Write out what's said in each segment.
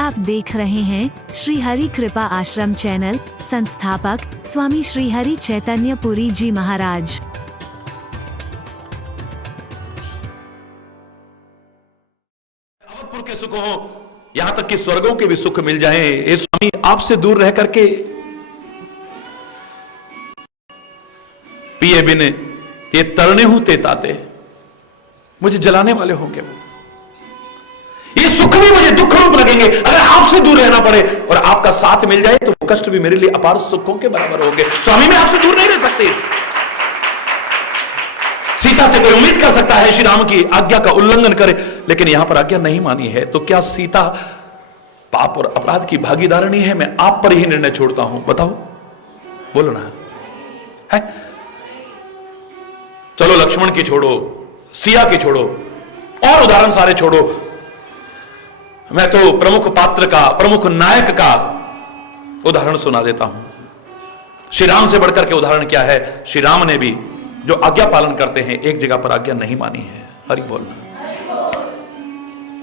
आप देख रहे हैं श्री हरि कृपा आश्रम चैनल। संस्थापक स्वामी श्री हरि चैतन्य पुरी जी महाराज। अवधपुर के सुख हो, यहां तक कि स्वर्गों के भी सुख मिल जाएं। ये स्वामी आपसे दूर रह करके पिए बिन ये तरने होते ताते मुझे जलाने वाले होंगे। ये सुख भी मुझे दुख रूप लगेंगे। अगर आपसे दूर रहना पड़े और आपका साथ मिल जाए तो वो कष्ट भी मेरे लिए अपार सुखों के बराबर होंगे। स्वामी मैं आपसे दूर नहीं रह सकती। सीता से कोई उम्मीद कर सकता है श्री राम की आज्ञा का उल्लंघन करे, लेकिन यहां पर आज्ञा नहीं मानी है तो क्या सीता पाप और अपराध की भागीदारणी है? मैं आप पर ही निर्णय छोड़ता हूं, बताओ, बोलो ना है? चलो लक्ष्मण की छोड़ो, सिया की छोड़ो, और उदाहरण सारे छोड़ो, मैं तो प्रमुख पात्र का, प्रमुख नायक का उदाहरण सुना देता हूं। श्री राम से बढ़कर के उदाहरण क्या है? श्री राम ने भी जो आज्ञा पालन करते हैं एक जगह पर आज्ञा नहीं मानी है। हरि बोल।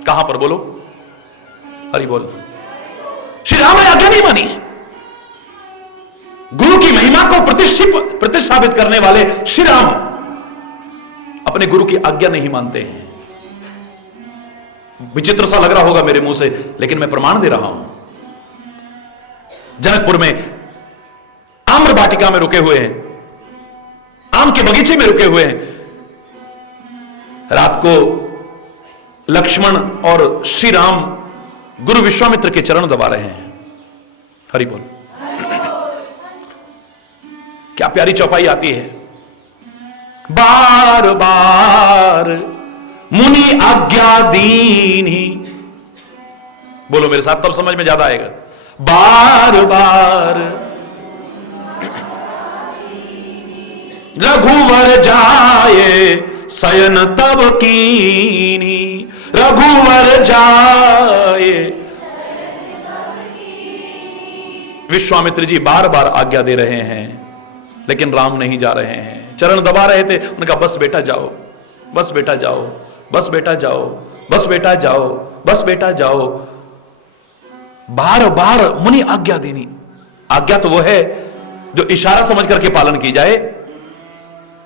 कहां पर बोलो? हरि बोल। श्री राम ने आज्ञा नहीं मानी है। गुरु की महिमा को प्रतिष्ठापित करने वाले श्री राम अपने गुरु की आज्ञा नहीं मानते हैं। विचित्र सा लग रहा होगा मेरे मुंह से, लेकिन मैं प्रमाण दे रहा हूं। जनकपुर में आम्र वाटिका में रुके हुए हैं, आम के बगीचे में रुके हुए हैं। रात को लक्ष्मण और श्री राम गुरु विश्वामित्र के चरण दबा रहे हैं। हरि बोल। क्या प्यारी चौपाई आती है। बार बार मुनि आज्ञा दीनी, बोलो मेरे साथ, तब समझ में ज्यादा आएगा। बार बार रघुवर जाए शयन तब कीनी, रघुवर जाए। विश्वामित्र जी बार बार आज्ञा दे रहे हैं, लेकिन राम नहीं जा रहे हैं। चरण दबा रहे थे, उनका बस बेटा जाओ, बस बेटा जाओ, बस बेटा जाओ, बस बेटा जाओ, बस बेटा जाओ। बार बार मुनि आज्ञा देनी। आज्ञा तो वो है जो इशारा समझ करके पालन की जाए।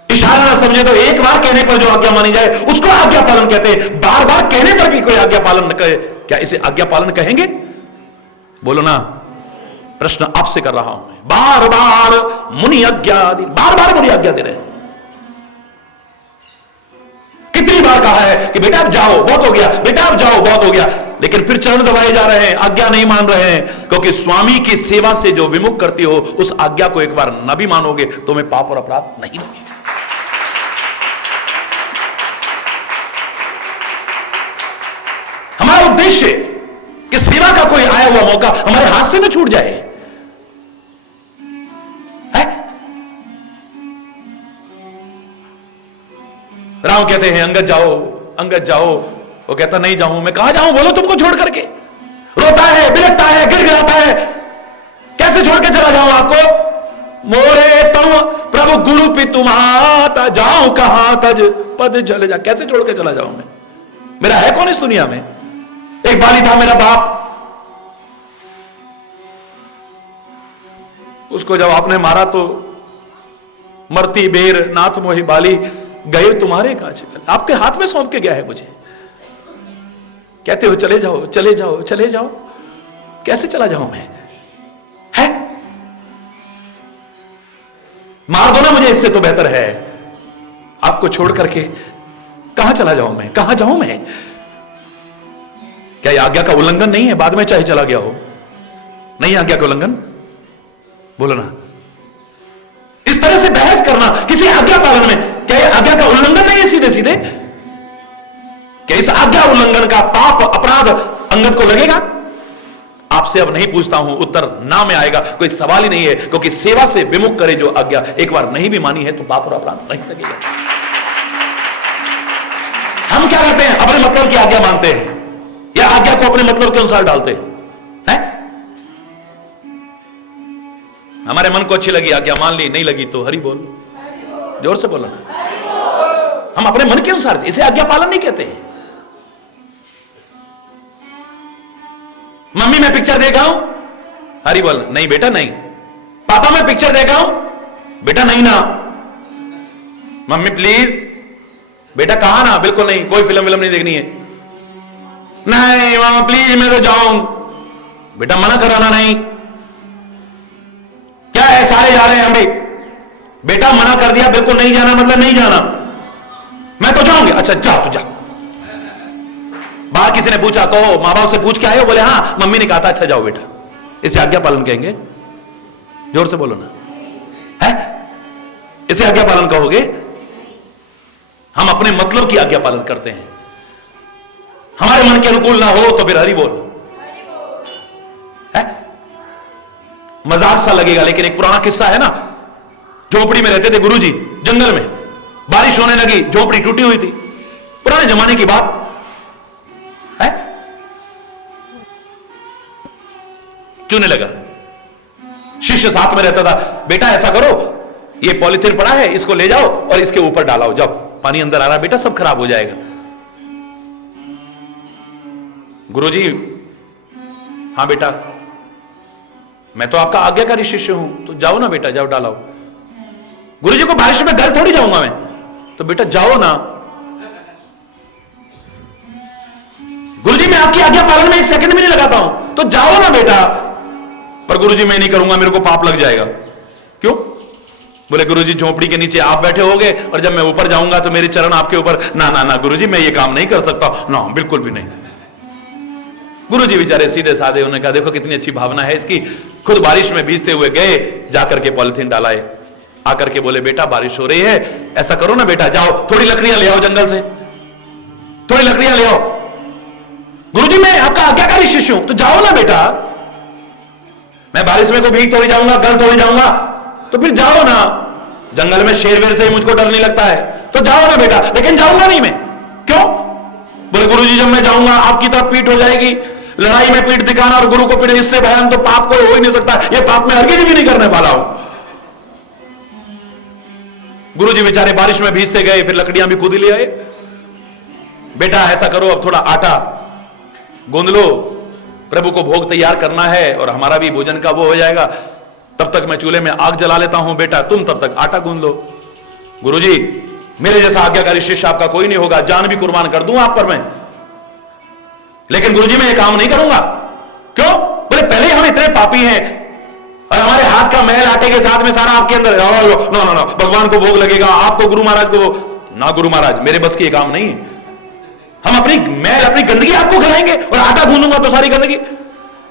इशारा ना समझे तो एक बार कहने पर जो आज्ञा मानी जाए उसको आज्ञा पालन कहते हैं। बार बार कहने पर भी कोई आज्ञा पालन न करे, क्या इसे आज्ञा पालन कहेंगे? बोलो ना, प्रश्न आपसे कर रहा हूं मैं। बार बार मुनि आज्ञा दे, बार बार मुनि आज्ञा दे रहे हैं। कितनी बार कहा है कि बेटा आप जाओ, बहुत हो गया, बेटा आप जाओ, बहुत हो गया, लेकिन फिर चरण दबाए जा रहे हैं, आज्ञा नहीं मान रहे हैं। क्योंकि स्वामी की सेवा से जो विमुख करती हो उस आज्ञा को एक बार न भी मानोगे तो मैं पाप और अपराध नहीं होंगे। हमारा उद्देश्य कि सेवा का कोई आया हुआ मौका हमारे हाथ से न छूट जाए है? राम कहते हैं अंगद जाओ, अंगद जाओ। वो कहता नहीं जाऊं। मैं कहां जाऊं? बोलो तुमको छोड़ करके। रोता है, बिलखता है, गिड़गिड़ाता है। कैसे छोड़ के चला जाऊं आपको? मोरे तुम प्रभु गुरु पितुमाता, जाऊं कहां तज पद चले जा। कैसे छोड़ के चला जाऊं मैं? मेरा है कौन इस दुनिया में? एक बाली था मेरा बाप, उसको जब आपने मारा तो मरती बेर नाथ मोहि बाली, गए तुम्हारे काज, आपके हाथ में सौंप के गया है मुझे। कहते हो चले जाओ, चले जाओ, चले जाओ। कैसे चला जाऊं मैं? है मार दो ना मुझे, इससे तो बेहतर है आपको छोड़ करके कहां चला जाऊं मैं? कहां जाऊं मैं? क्या यह आज्ञा का उल्लंघन नहीं है? बाद में चाहे चला गया हो, नहीं आज्ञा का उल्लंघन? बोलो ना। इस तरह से बहस करना किसी आज्ञा पालन में, क्या यह आज्ञा का उल्लंघन नहीं है? सीधे सीधे क्या इस आज्ञा उल्लंघन का पाप अपराध अंगद को लगेगा? आपसे अब नहीं पूछता हूं, उत्तर ना में आएगा, कोई सवाल ही नहीं है। क्योंकि सेवा से विमुख करे जो आज्ञा एक बार नहीं भी मानी है तो पाप और अपराध नहीं लगेगा। हम क्या करते हैं? अपने मतलब की आज्ञा मानते हैं या आज्ञा को अपने मतलब के अनुसार डालते हैं? हमारे मन को अच्छी लगी आज्ञा मान ली, नहीं लगी तो हरि बोल, जोर से बोलो ना। हम अपने मन के अनुसार, इसे आज्ञा पालन नहीं कहते हैं। मम्मी मैं पिक्चर देखा हूं? हरी बोल, नहीं बेटा नहीं। पापा मैं पिक्चर देखा हूं? बेटा नहीं ना। मम्मी प्लीज, बेटा कहा ना, बिल्कुल नहीं, कोई फिल्म नहीं देखनी है। नहीं मामा प्लीज मैं तो जाऊं। बेटा मना कराना नहीं। क्या है, सारे जा रहे हैं हम भी। बेटा मना कर दिया, बिल्कुल नहीं जाना मतलब नहीं जाना। मैं तो जाऊंगी। अच्छा जा तू जा। बाहर किसी ने पूछा, कहो माँ बाप से पूछ के आए हो? बोले हाँ मम्मी ने कहा था। अच्छा जाओ बेटा। इसे आज्ञा पालन कहेंगे? जोर से बोलो ना, है इसे आज्ञा पालन कहोगे? हम अपने मतलब की आज्ञा पालन करते हैं। हमारे मन के अनुकूल ना हो तो फिर हरि बोल। है मजाक सा लगेगा, लेकिन एक पुराना किस्सा है ना। झोपड़ी में रहते थे गुरुजी, जंगल में। बारिश होने लगी, झोपड़ी टूटी हुई थी, पुराने जमाने की बात है। चूने लगा। शिष्य साथ में रहता था। बेटा ऐसा करो, ये पॉलिथीन पड़ा है, इसको ले जाओ और इसके ऊपर डालाओ। जाओ, पानी अंदर आ रहा बेटा, सब खराब हो जाएगा। गुरुजी, हाँ बेटा मैं तो आपका आज्ञाकारी शिष्य हूं, तो जाओ ना बेटा, जाओ डालाओ। गुरुजी को बारिश में घर थोड़ी जाऊंगा मैं, तो बेटा जाओ ना। गुरुजी मैं आपकी आज्ञा पालन में एक सेकंड भी नहीं लगाता हूं, तो जाओ ना बेटा। पर गुरुजी मैं नहीं करूंगा, मेरे को पाप लग जाएगा। क्यों? बोले गुरुजी झोपड़ी के नीचे आप बैठे होगे और जब मैं ऊपर जाऊंगा तो मेरे चरण आपके ऊपर। ना ना ना गुरुजी मैं ये काम नहीं कर सकता ना, बिल्कुल भी नहीं। गुरुजी बेचारे सीधे साधे, उन्होंने कहा देखो कितनी अच्छी भावना है इसकी। खुद बारिश में भीजते हुए गए, जाकर के पॉलिथीन डालाए, आकर के बोले बेटा बारिश हो रही है, ऐसा करो ना बेटा, जाओ थोड़ी लकड़ियां ले आओ जंगल से, थोड़ी लकड़ियां ले आओ। गुरुजी मैं आपका आज्ञाकारी शिष्य हूं, तो जाओ ना बेटा। मैं बारिश में को भीग थोड़ी जाऊंगा, गल थोड़ी जाऊंगा, तो फिर जाओ ना। जंगल में शेर वेर से ही मुझको डर नहीं लगता है, तो जाओ ना बेटा। लेकिन जाऊंगा नहीं मैं। क्यों? बोले गुरुजी जब मैं जाऊंगा आपकी तरफ पीठ हो जाएगी, लड़ाई में पीठ दिखाना और गुरु को पीठ, इससे भयान तो पाप कोई हो ही नहीं सकता। ये पाप मैं हरगिज भी नहीं करने वाला हूं। गुरुजी बेचारे बारिश में भीजते गए, फिर लकड़ियां भी खुद ही ले आए। बेटा ऐसा करो, अब थोड़ा आटा गूंद लो, प्रभु को भोग तैयार करना है और हमारा भी भोजन का वो हो जाएगा। तब तक मैं चूल्हे में आग जला लेता हूं, बेटा तुम तब तक आटा गूंद लो। गुरुजी मेरे जैसा आज्ञाकारी शिष्य आपका कोई नहीं होगा, जान भी कुर्बान कर दूं आप पर मैं, लेकिन गुरुजी मैं ये काम नहीं करूंगा। क्यों? बोले पहले ही हम इतने पापी हैं और हमारे हाथ का मैल आटे के साथ में सारा आपके अंदर। नो नो नो, भगवान को भोग लगेगा, आपको गुरु महाराज को ना। गुरु महाराज मेरे बस की ये काम नहीं है। हम अपनी मैल अपनी गंदगी आपको खिलाएंगे और आटा गूंदूंगा तो सारी गंदगी।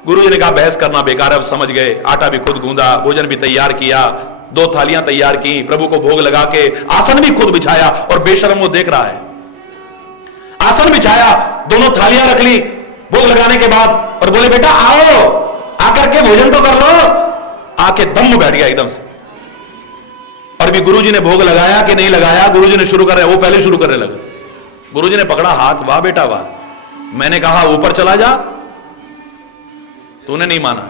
गुरुजी ने कहा बहस करना बेकार है, अब समझ गए। आटा भी खुद गूंदा, भोजन भी तैयार किया, 2 थालियां तैयार की, प्रभु को भोग लगा के आसन भी खुद बिछाया। और बेशर्म वो देख रहा है। आसन बिछाया, दोनों थालियां रख ली भोग लगाने के बाद, और बोले बेटा आओ, आकर के भोजन तो कर लो। आके दम बैठ गया एकदम से। और भी गुरुजी ने भोग लगाया कि नहीं लगाया, गुरुजी ने शुरू कर रहे, वो पहले शुरू करने लगा। गुरुजी ने पकड़ा हाथ, वाह बेटा वाह। मैंने कहा ऊपर चला जा, तूने नहीं माना।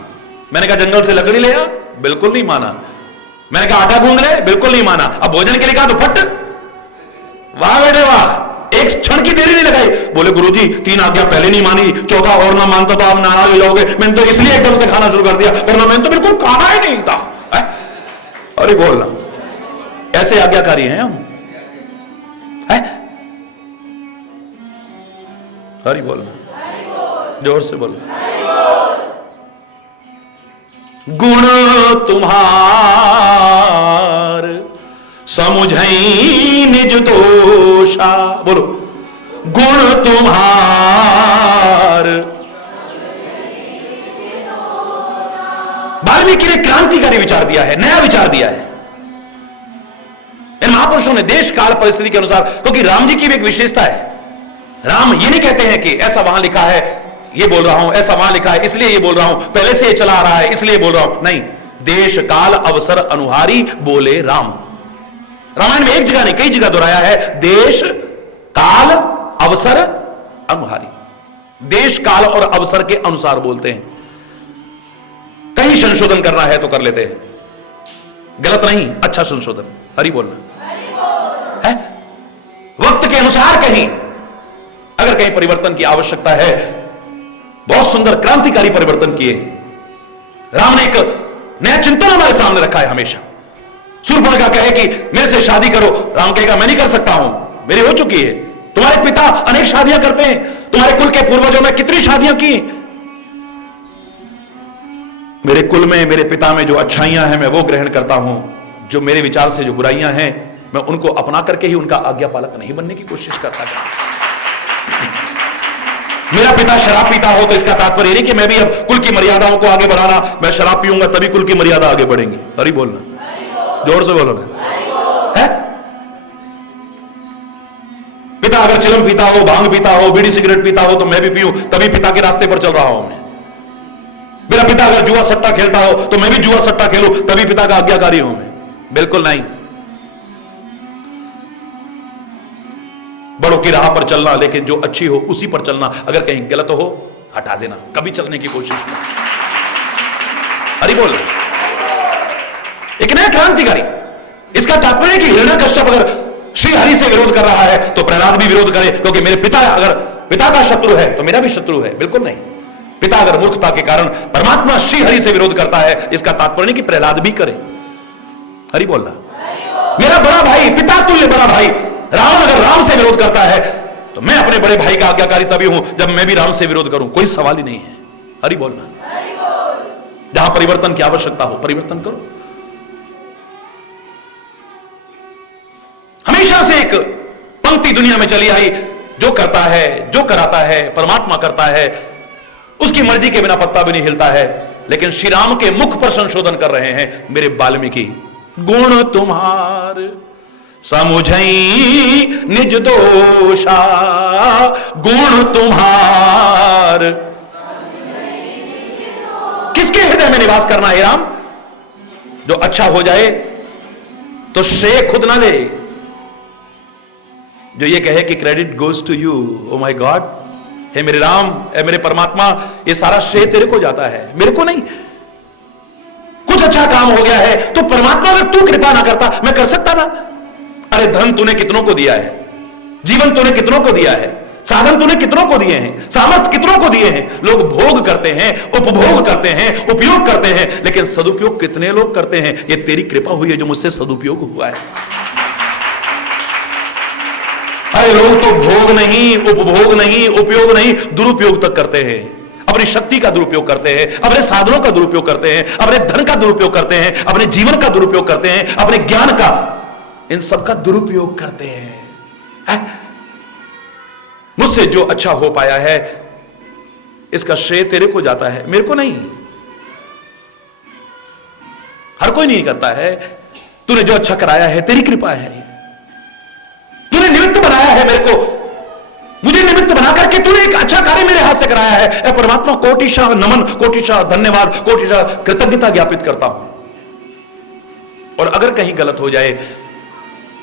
मैंने कहा जंगल से लकड़ी ले आ, बिल्कुल नहीं माना। मैंने कहा आटा गूंद ले, बिल्कुल नहीं माना। अब भोजन के लिए कहा तो फट। वाह बेटे वाह, एक क्षण की देरी नहीं लगाई। बोले गुरुजी 3 आज्ञा पहले नहीं मानी, चौथा और ना मानता तो आप नाराज हो जाओगे। मैंने तो इसलिए एकदम से खाना शुरू कर दिया, वरना मैंने तो बिल्कुल खाना ही नहीं था। अरे बोलना, ऐसे आज्ञाकारी हैं हम। हरि बोलना, जोर से बोलना। गुण तुम्हार समुझई निज दोषा। बोलो, गुण तुम्हार। वाल्मीकि ने क्रांतिकारी विचार दिया है, नया विचार दिया है। इन महापुरुषों ने देश काल परिस्थिति के अनुसार, क्योंकि राम जी की भी एक विशेषता है। राम ये नहीं कहते हैं कि ऐसा वहां लिखा है ये बोल रहा हूं, ऐसा वहां लिखा है इसलिए ये बोल रहा हूं, पहले से ये चला आ रहा है इसलिए बोल रहा हूं। नहीं, देश काल अवसर अनुहारी बोले राम। रामायण में एक जगह नहीं कई जगह दोहराया है, देश काल अवसर अनुहारी। देश काल और अवसर के अनुसार बोलते हैं। कहीं संशोधन करना है तो कर लेते हैं, गलत नहीं, अच्छा संशोधन। हरि बोलना है। वक्त के अनुसार कहीं अगर कहीं परिवर्तन की आवश्यकता है, बहुत सुंदर क्रांतिकारी परिवर्तन किए। राम ने एक नया चिंतन हमारे सामने रखा है हमेशा। शूर्पणखा कहे कि मेरे से शादी करो, राम कहेगा मैं नहीं कर सकता हूं, मेरी हो चुकी है। तुम्हारे पिता अनेक शादियां करते हैं, तुम्हारे कुल के पूर्वजों ने कितनी शादियां की। मेरे कुल में, मेरे पिता में जो अच्छाइयां हैं मैं वो ग्रहण करता हूं, जो मेरे विचार से जो बुराइयां हैं मैं उनको अपना करके ही उनका आज्ञा पालक नहीं बनने की कोशिश करता था। मेरा पिता शराब पीता हो तो इसका तात्पर्य नहीं कि मैं भी अब कुल की मर्यादाओं को आगे बढ़ाना, मैं शराब पीऊंगा तभी कुल की मर्यादा आगे बढ़ेंगी। अरे बोलना, जोर से बोलो ना। है? पिता अगर चिलम पीता हो, भांग पीता हो, बीड़ी सिगरेट पीता हो तो मैं भी पीऊं तभी पिता के रास्ते पर चल रहा हूं मैं। मेरा पिता अगर जुआ सट्टा खेलता हो तो मैं भी जुआ सट्टा खेलूं तभी पिता का आज्ञाकारी हूं मैं। बिल्कुल नहीं। बड़ों की राह पर चलना, लेकिन जो अच्छी हो उसी पर चलना, अगर कहीं गलत हो हटा देना, कभी चलने की कोशिश नहीं। अरे बोल, एक नया क्रांतिकारी। इसका तात्पर्य कि हिरण्यकश्यप अगर श्री हरि से विरोध कर रहा है तो प्रहलाद भी विरोध करे, क्योंकि मेरे पिता अगर पिता का शत्रु है तो मेरा भी शत्रु है। बिल्कुल नहीं। पिता अगर मूर्खता के कारण परमात्मा श्री हरि से विरोध करता है, इसका तात्पर्य नहीं कि प्रहलाद भी करे। हरि बोलना। मेरा बड़ा भाई, पिता तुल्य बड़ा भाई रावण अगर राम से विरोध करता है तो मैं अपने बड़े भाई का आज्ञाकारी तभी हूं जब मैं भी राम से विरोध करूं। कोई सवाल ही नहीं है। हरि बोलना। जहां परिवर्तन की आवश्यकता हो परिवर्तन करो। हमेशा से एक पंक्ति दुनिया में चली आई, जो करता है, जो कराता है परमात्मा करता है, उसकी मर्जी के बिना पत्ता भी नहीं हिलता है। लेकिन श्री राम के मुख पर संशोधन कर रहे हैं मेरे वाल्मीकि। गुण तुम्हार समुझई निज दोषा, गुण तुम्हार। किसके हृदय में निवास करना है राम? जो अच्छा हो जाए तो श्रेय खुद ना ले, जो ये कहे कि credit goes to you. Oh my God, हे मेरे राम, हे मेरे परमात्मा, ये सारा श्रेय तेरे को जाता है, मेरे को नहीं। कुछ अच्छा काम हो गया है तो परमात्मा अगर तू कृपा ना करता मैं कर सकता था। अरे धन तूने कितनों को दिया है, जीवन तूने कितनों को दिया है, साधन तूने कितनों को दिए हैं, सामर्थ्य कितनों को दिए हैं। लोग भोग करते हैं, उपभोग करते हैं, उपयोग करते हैं, लेकिन सदुपयोग कितने लोग करते हैं? ये तेरी कृपा हुई है जो मुझसे सदुपयोग हुआ है। अरे लोग तो भोग नहीं, उपभोग नहीं, उपयोग नहीं, दुरुपयोग तक करते हैं। अपनी शक्ति का दुरुपयोग करते हैं, अपने साधनों का दुरुपयोग करते हैं, अपने धन का दुरुपयोग करते हैं, अपने जीवन का दुरुपयोग करते हैं, अपने ज्ञान का, इन सब का दुरुपयोग करते हैं। मुझसे जो अच्छा हो पाया है इसका श्रेय तेरे को जाता है, मेरे को नहीं। हर कोई नहीं करता है। तूने जो अच्छा कराया है तेरी कृपा है। तूने निमित्त बनाया है मेरे को, मुझे निमित्त बना करके तूने एक अच्छा कार्य मेरे हाथ से कराया है। परमात्मा कोटिशाह नमन, कोटिशाह धन्यवाद, कोटिशाह कृतज्ञता ज्ञापित करता हूं। और अगर कहीं गलत हो जाए,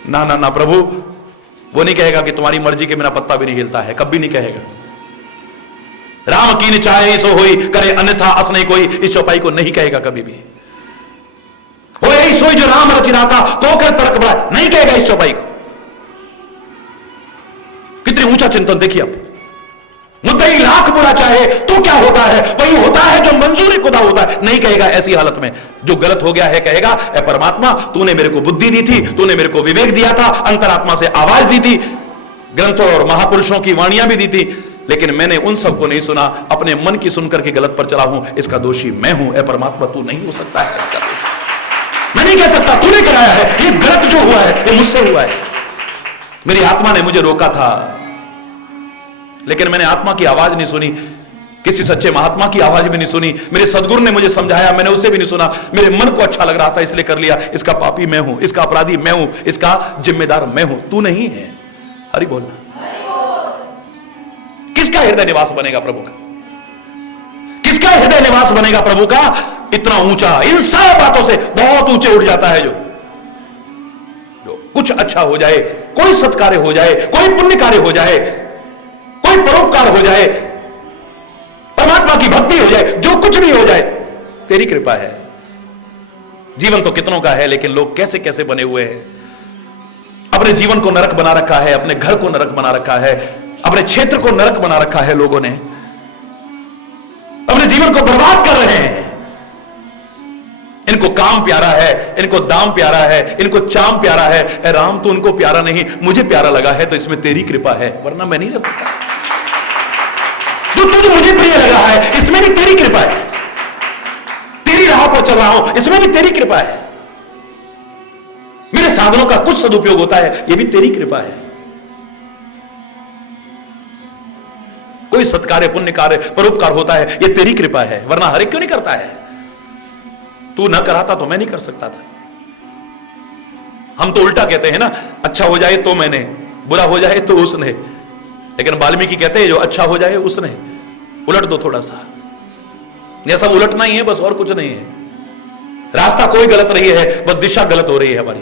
ना ना ना प्रभु, वो नहीं कहेगा कि तुम्हारी मर्जी के बिना पत्ता भी नहीं हिलता है, कभी नहीं कहेगा। राम कीन चाहे सो होई, करे अन्यथा अस नहीं कोई, इस चौपाई को नहीं कहेगा कभी भी। हो यही सोई जो राम रचिना का कोकर तर्क बड़ा, नहीं कहेगा इस चौपाई को। कितनी ऊंचा चिंतन देखिए आप। मुद्दई लाख बुरा चाहे तो क्या होता है, वही होता है जो मंजूरी खुदा होता है, नहीं कहेगा ऐसी हालत में। जो गलत हो गया है कहेगा, ए परमात्मा तूने मेरे को बुद्धि दी थी, तूने मेरे को विवेक दिया था, अंतरात्मा से आवाज दी थी, ग्रंथों और महापुरुषों की वाणियां भी दी थी, लेकिन मैंने उन सबको नहीं सुना, अपने मन की सुनकर के गलत पर चला हूं। इसका दोषी मैं हूं। ए परमात्मा तू नहीं हो सकता है इसका दोषी, मैं नहीं कह सकता, तूने कराया है। ये गलत जो हुआ है ये मुझसे हुआ है। मेरी आत्मा ने मुझे रोका था, लेकिन मैंने आत्मा की आवाज नहीं सुनी, किसी सच्चे महात्मा की आवाज भी नहीं सुनी। मेरे सदगुरु ने मुझे समझाया, मैंने उसे भी नहीं सुना। मेरे मन को अच्छा लग रहा था इसलिए कर लिया। इसका पापी मैं हूं, इसका अपराधी मैं हूं, इसका जिम्मेदार मैं हूं, तू नहीं है। हरि बोलना। किसका हृदय निवास बनेगा प्रभु का? किसका हृदय निवास बनेगा प्रभु का? इतना ऊंचा, इन सब बातों से बहुत ऊंचे उठ जाता है। जो कुछ अच्छा हो जाए, कोई सत्कार्य हो जाए, कोई पुण्य कार्य हो जाए, कोई परोपकार हो जाए, परमात्मा की भक्ति हो जाए, जो कुछ भी हो जाए, तेरी कृपा है। जीवन तो कितनों का है, लेकिन लोग कैसे कैसे बने हुए हैं। अपने जीवन को नरक बना रखा है, अपने घर को नरक बना रखा है, अपने क्षेत्र को नरक बना रखा है लोगों ने। जीवन को बर्बाद कर रहे हैं। इनको काम प्यारा है, इनको दाम प्यारा है, इनको चाम प्यारा है। ए राम, तो उनको प्यारा नहीं, मुझे प्यारा लगा है, तो इसमें तेरी कृपा है, वरना मैं नहीं रह सकता। जो तुझे मुझे प्रिय लगा है, इसमें भी तेरी कृपा है। तेरी राह पर चल रहा हूं, इसमें भी तेरी कृपा है। मेरे साधनों का कुछ सदुपयोग होता है, यह भी तेरी कृपा है। कोई सत्कार्य, पुण्य कार्य, परोपकार होता है, यह तेरी कृपा है, वरना हर एक क्यों नहीं करता है। तू ना कराता तो मैं नहीं कर सकता था। हम तो उल्टा कहते हैं ना, अच्छा हो जाए तो मैंने, बुरा हो जाए तो उसने। लेकिन वाल्मीकि कहते हैं जो अच्छा हो जाए उसने। उलट दो थोड़ा सा, यह सब उलटना ही है बस, और कुछ नहीं है। रास्ता कोई गलत नहीं है, बस दिशा गलत हो रही है हमारी।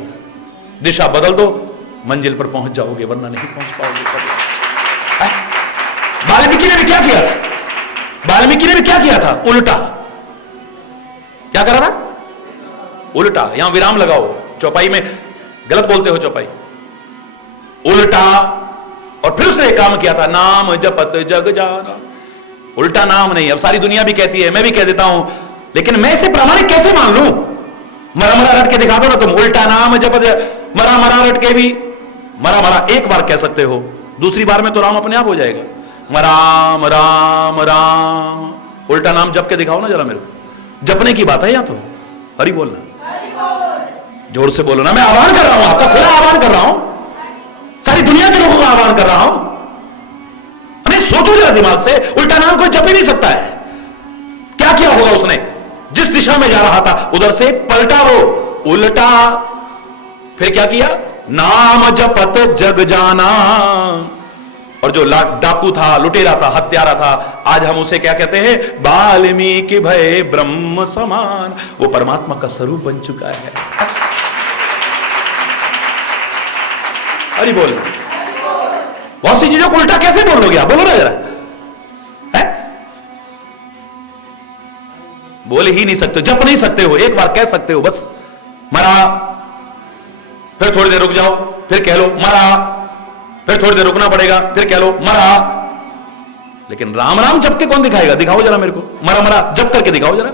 दिशा बदल दो, मंजिल पर पहुंच जाओगे, वरना नहीं पहुंच पाओगे कभी। वाल्मीकि ने भी क्या किया था? वाल्मीकि ने भी क्या किया था? उल्टा। क्या करा था? उल्टा। यहां विराम लगाओ, चौपाई में गलत बोलते हो चौपाई। उल्टा, और फिर उसने काम किया था, नाम जपत जग जाना। उल्टा नाम नहीं, अब सारी दुनिया भी कहती है, मैं भी कह देता हूं, लेकिन मैं इसे प्रामाणिक कैसे मान लूं? मरा मरा रट के दिखा दो ना तुम। उल्टा नाम जपत, मरा मरा रट के भी, मरा मरा एक बार कह सकते हो, दूसरी बार में तो राम अपने आप हो जाएगा। राम राम राम, उल्टा नाम जप के दिखाओ ना जरा मेरे को। जपने की बात है यहां तो। हरि बोलना, जोर से बोलो ना। मैं आह्वान कर रहा हूं, आपका खुला आह्वान कर रहा हूं, सारी दुनिया के लोगों का आह्वान कर रहा हूं। अरे सोचो जरा दिमाग से, उल्टा नाम कोई जप ही नहीं सकता है। क्या किया होगा उसने? जिस दिशा में जा रहा था उधर से पलटा, वो उल्टा। फिर क्या किया? नाम जपत जग जाना। और जो डाकू था, लुटेरा था, हत्यारा था, आज हम उसे क्या कहते हैं? वाल्मीकि भय ब्रह्म समान। वो परमात्मा का स्वरूप बन चुका है। अरे बोल, बहुत सी चीजों को उल्टा कैसे बोल दोगे आप? बोलो ना जरा। बोल ही नहीं सकते, जप नहीं सकते हो, एक बार कह सकते हो बस। मरा, फिर थोड़ी देर रुक जाओ, फिर कह लो मरा, फिर थोड़ी देर रुकना पड़ेगा, फिर कह लो मरा। लेकिन राम राम जप के कौन दिखाएगा? दिखाओ जरा मेरे को, मरा मरा जप करके दिखाओ जरा।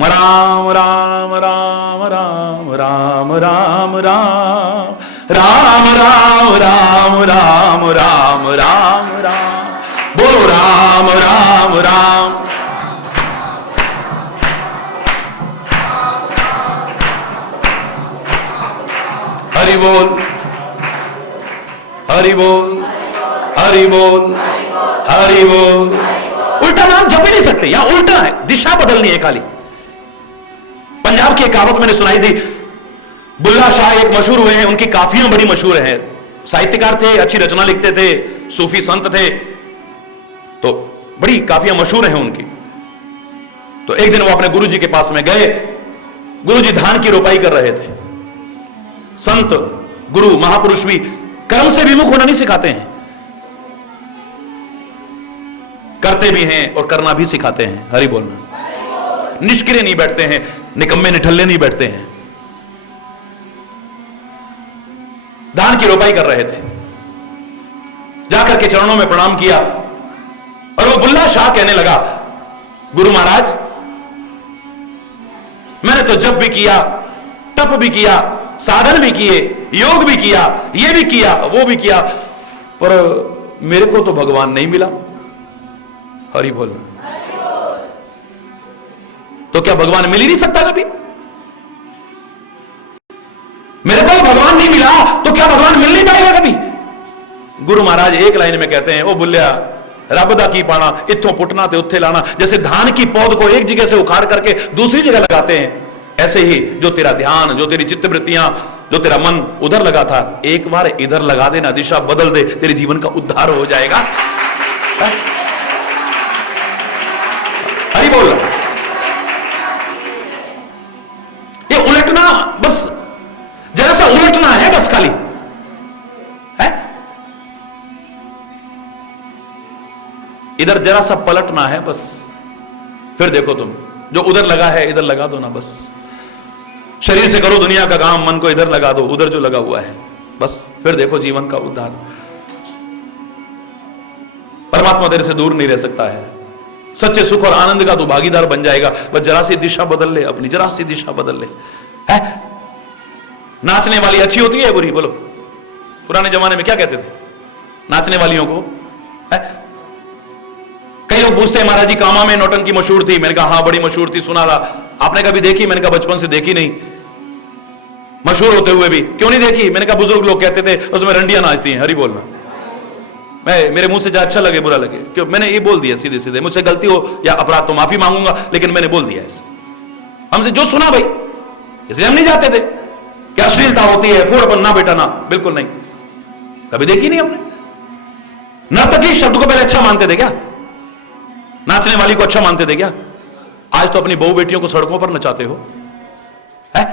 राम राम राम राम राम राम राम राम राम राम राम राम राम राम। बोलो राम राम राम। हरि बोल, हरि बोल, हरि बोल, हरि बोल। उल्टा नाम जप ही नहीं सकते, यहां उल्टा है, दिशा बदलनी है खाली। पंजाब की एक कहावत मैंने सुनाई थी, बुल्ला शाह एक मशहूर हुए हैं, उनकी काफियां बड़ी मशहूर हैं। साहित्यकार थे, अच्छी रचना लिखते थे, सूफी संत थे, तो बड़ी काफियां मशहूर हैं उनकी। तो एक दिन वो अपने गुरुजी के पास में गए। गुरुजी धान की रोपाई कर रहे थे। संत, गुरु, महापुरुष भी कर्म से विमुख होना नहीं सिखाते हैं, करते भी हैं और करना भी सिखाते हैं। हरि बोलना। निष्क्रिय नहीं बैठते हैं, निकम्मे निठल्ले नहीं बैठते हैं। धान की रोपाई कर रहे थे, जाकर के चरणों में प्रणाम किया और वो बुल्ला शाह कहने लगा, गुरु महाराज, मैंने तो जप भी किया, तप भी किया, साधन भी किए, योग भी किया, ये भी किया, वो भी किया, पर मेरे को तो भगवान नहीं मिला। हरि बोल। तो क्या भगवान मिल ही नहीं सकता कभी? मेरे को भगवान नहीं मिला तो क्या भगवान मिल नहीं पाएगा कभी? गुरु महाराज एक लाइन में कहते हैं, ओ बुल्लिया, रब दा की पाना, इत्थों पुटना ते उत्थे लाना। जैसे धान की पौध को एक जगह से उखाड़ करके दूसरी जगह लगाते हैं, ऐसे ही जो तेरा ध्यान, जो तेरी चित्तवृत्तियां, जो तेरा मन उधर लगा था, एक बार इधर लगा देना, दिशा बदल दे, तेरे जीवन का उद्धार हो जाएगा। हरि बोल। ये उलटना, बस जरा सा उलटना है, बस खाली है। इधर जरा सा पलटना है बस, फिर देखो तुम, जो उधर लगा है इधर लगा दो ना बस। शरीर से करो दुनिया का काम, मन को इधर लगा दो, उधर जो लगा हुआ है, बस फिर देखो जीवन का उद्धार। परमात्मा तेरे से दूर नहीं रह सकता है। सच्चे सुख और आनंद का तू भागीदार बन जाएगा। बस जरा सी दिशा बदल ले अपनी, जरा सी दिशा बदल ले। है नाचने वाली अच्छी होती है बुरी? बोलो, पुराने जमाने में क्या कहते थे नाचने वालियों को? है कई लोग पूछते हैं महाराज जी कामा में नौटंकी मशहूर थी। मैंने कहा हाँ बड़ी मशहूर थी, सुना था। आपने कभी देखी? मैंने कहा बचपन से देखी नहीं, मशहूर होते हुए भी क्यों नहीं देखी? मैंने कहा बुजुर्ग लोग कहते थे उसमें रंडियां नाचती हैं। हरी बोलना। मैं मेरे मुंह से चाहे अच्छा लगे बुरा लगे, क्यों मैंने ये बोल दिया सीधे सीधे। मुझसे गलती हो या अपराध तो माफी मांगूंगा, लेकिन मैंने बोल दिया ऐसे। हमसे जो सुना भाई, इसलिए हम नहीं जाते थे। क्या अश्लीलता होती है, फूड़पन ना बेटा ना, बिल्कुल नहीं, कभी देखी नहीं हमने। नर्तकी शब्द को पहले अच्छा मानते थे क्या? नाचने वाली को अच्छा मानते थे क्या? आज तो अपनी बहू बेटियों को सड़कों पर नचाते हो। है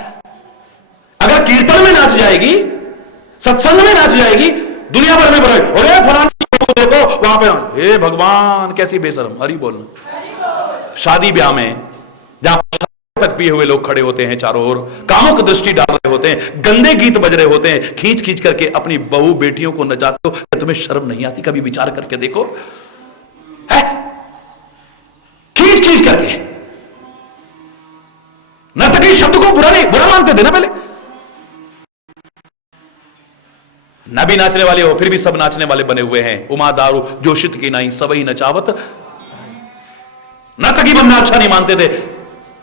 अगर कीर्तन में नाच जाएगी, सत्संग में नाच जाएगी, दुनिया भर में बुराई, अरे फलाना देखो वहां पे, हे भगवान कैसी बेशरम। हरी बोलना। शादी ब्याह में जहां तक पिए हुए लोग खड़े होते हैं, चारों ओर कामुक दृष्टि डाल रहे होते हैं, गंदे गीत बज रहे होते हैं, खींच खींच करके अपनी बहू बेटियों को नचाते हो, तुम्हें शर्म नहीं आती? कभी विचार करके देखो। है खींच खींच करके। नर्तकी शब्द को बुरा मानते थे ना पहले। न भी नाचने वाले हो फिर भी सब नाचने वाले बने हुए हैं। उमा दारू जोशित की नाई सबई नचावत। नर्तकी बनना अच्छा नहीं मानते थे,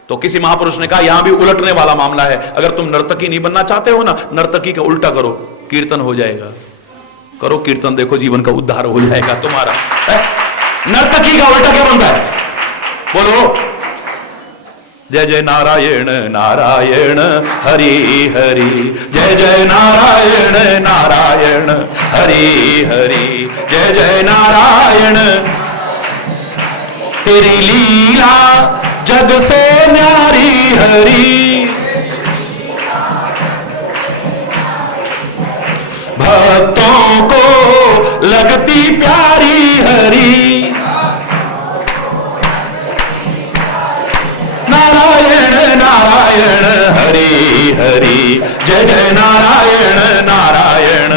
तो किसी महापुरुष ने कहा यहां भी उलटने वाला मामला है। अगर तुम नर्तकी नहीं बनना चाहते हो ना, नर्तकी का उल्टा करो, कीर्तन हो जाएगा। करो कीर्तन, देखो जीवन का उद्धार हो जाएगा तुम्हारा। नर्तकी का उल्टा क्या बनता है? बोलो, जय जय नारायण नारायण हरि हरि, जय जय नारायण नारायण हरि हरि, जय जय नारायण। तेरी लीला जग से न्यारी हरि, भक्तों को लगती प्यारी हरि। नारायण नारायण हरि हरि, जय जय नारायण नारायण।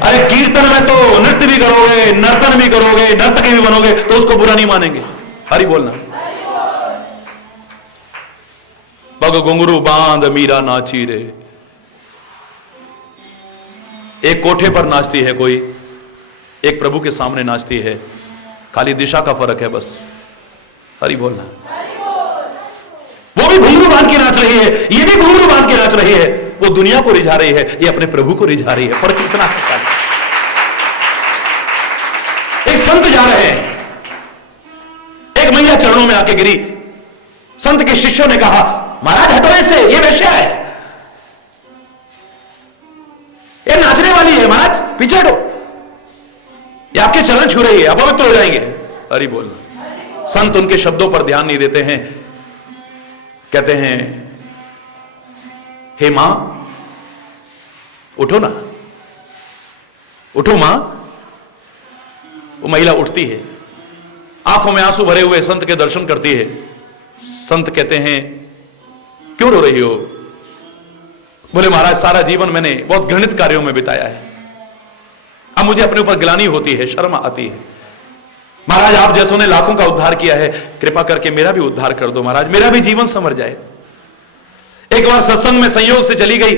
अरे कीर्तन में तो नृत्य भी करोगे, नर्तन भी करोगे, नर्तकी भी बनोगे, तो उसको बुरा नहीं मानेंगे। हरि बोलना। पग घुंघरू बांध मीरा नाची रे। एक कोठे पर नाचती है कोई, एक प्रभु के सामने नाचती है, खाली दिशा का फर्क है बस। हरि बोलना। वो भी घुंघरू बांध के नाच रही है, ये भी घुंघरू बांध के नाच रही है। वो दुनिया को रिझा रही है, ये अपने प्रभु को रिझा रही है। फर्क इतना है। एक संत जा रहे हैं, एक महिला चरणों में आके गिरी। संत के शिष्यों ने कहा महाराज हटो इससे, ये वेश्या है, ये नाचने वाली है, महाराज पीछे हटो, ये आपके चरण छू रही है, अपवित्र हो जाएंगे। हरि बोलना। संत उनके शब्दों पर ध्यान नहीं देते हैं, कहते हैं हे मां उठो ना, उठो मां। वो महिला उठती है, आंखों में आंसू भरे हुए संत के दर्शन करती है। संत कहते हैं क्यों रो रही हो? बोले महाराज सारा जीवन मैंने बहुत घृणित कार्यों में बिताया है, अब मुझे अपने ऊपर ग्लानि होती है, शर्म आती है। महाराज आप जैसों ने लाखों का उद्धार किया है, कृपा करके मेरा भी उद्धार कर दो महाराज, मेरा भी जीवन संवर जाए। एक बार सत्संग में संयोग से चली गई,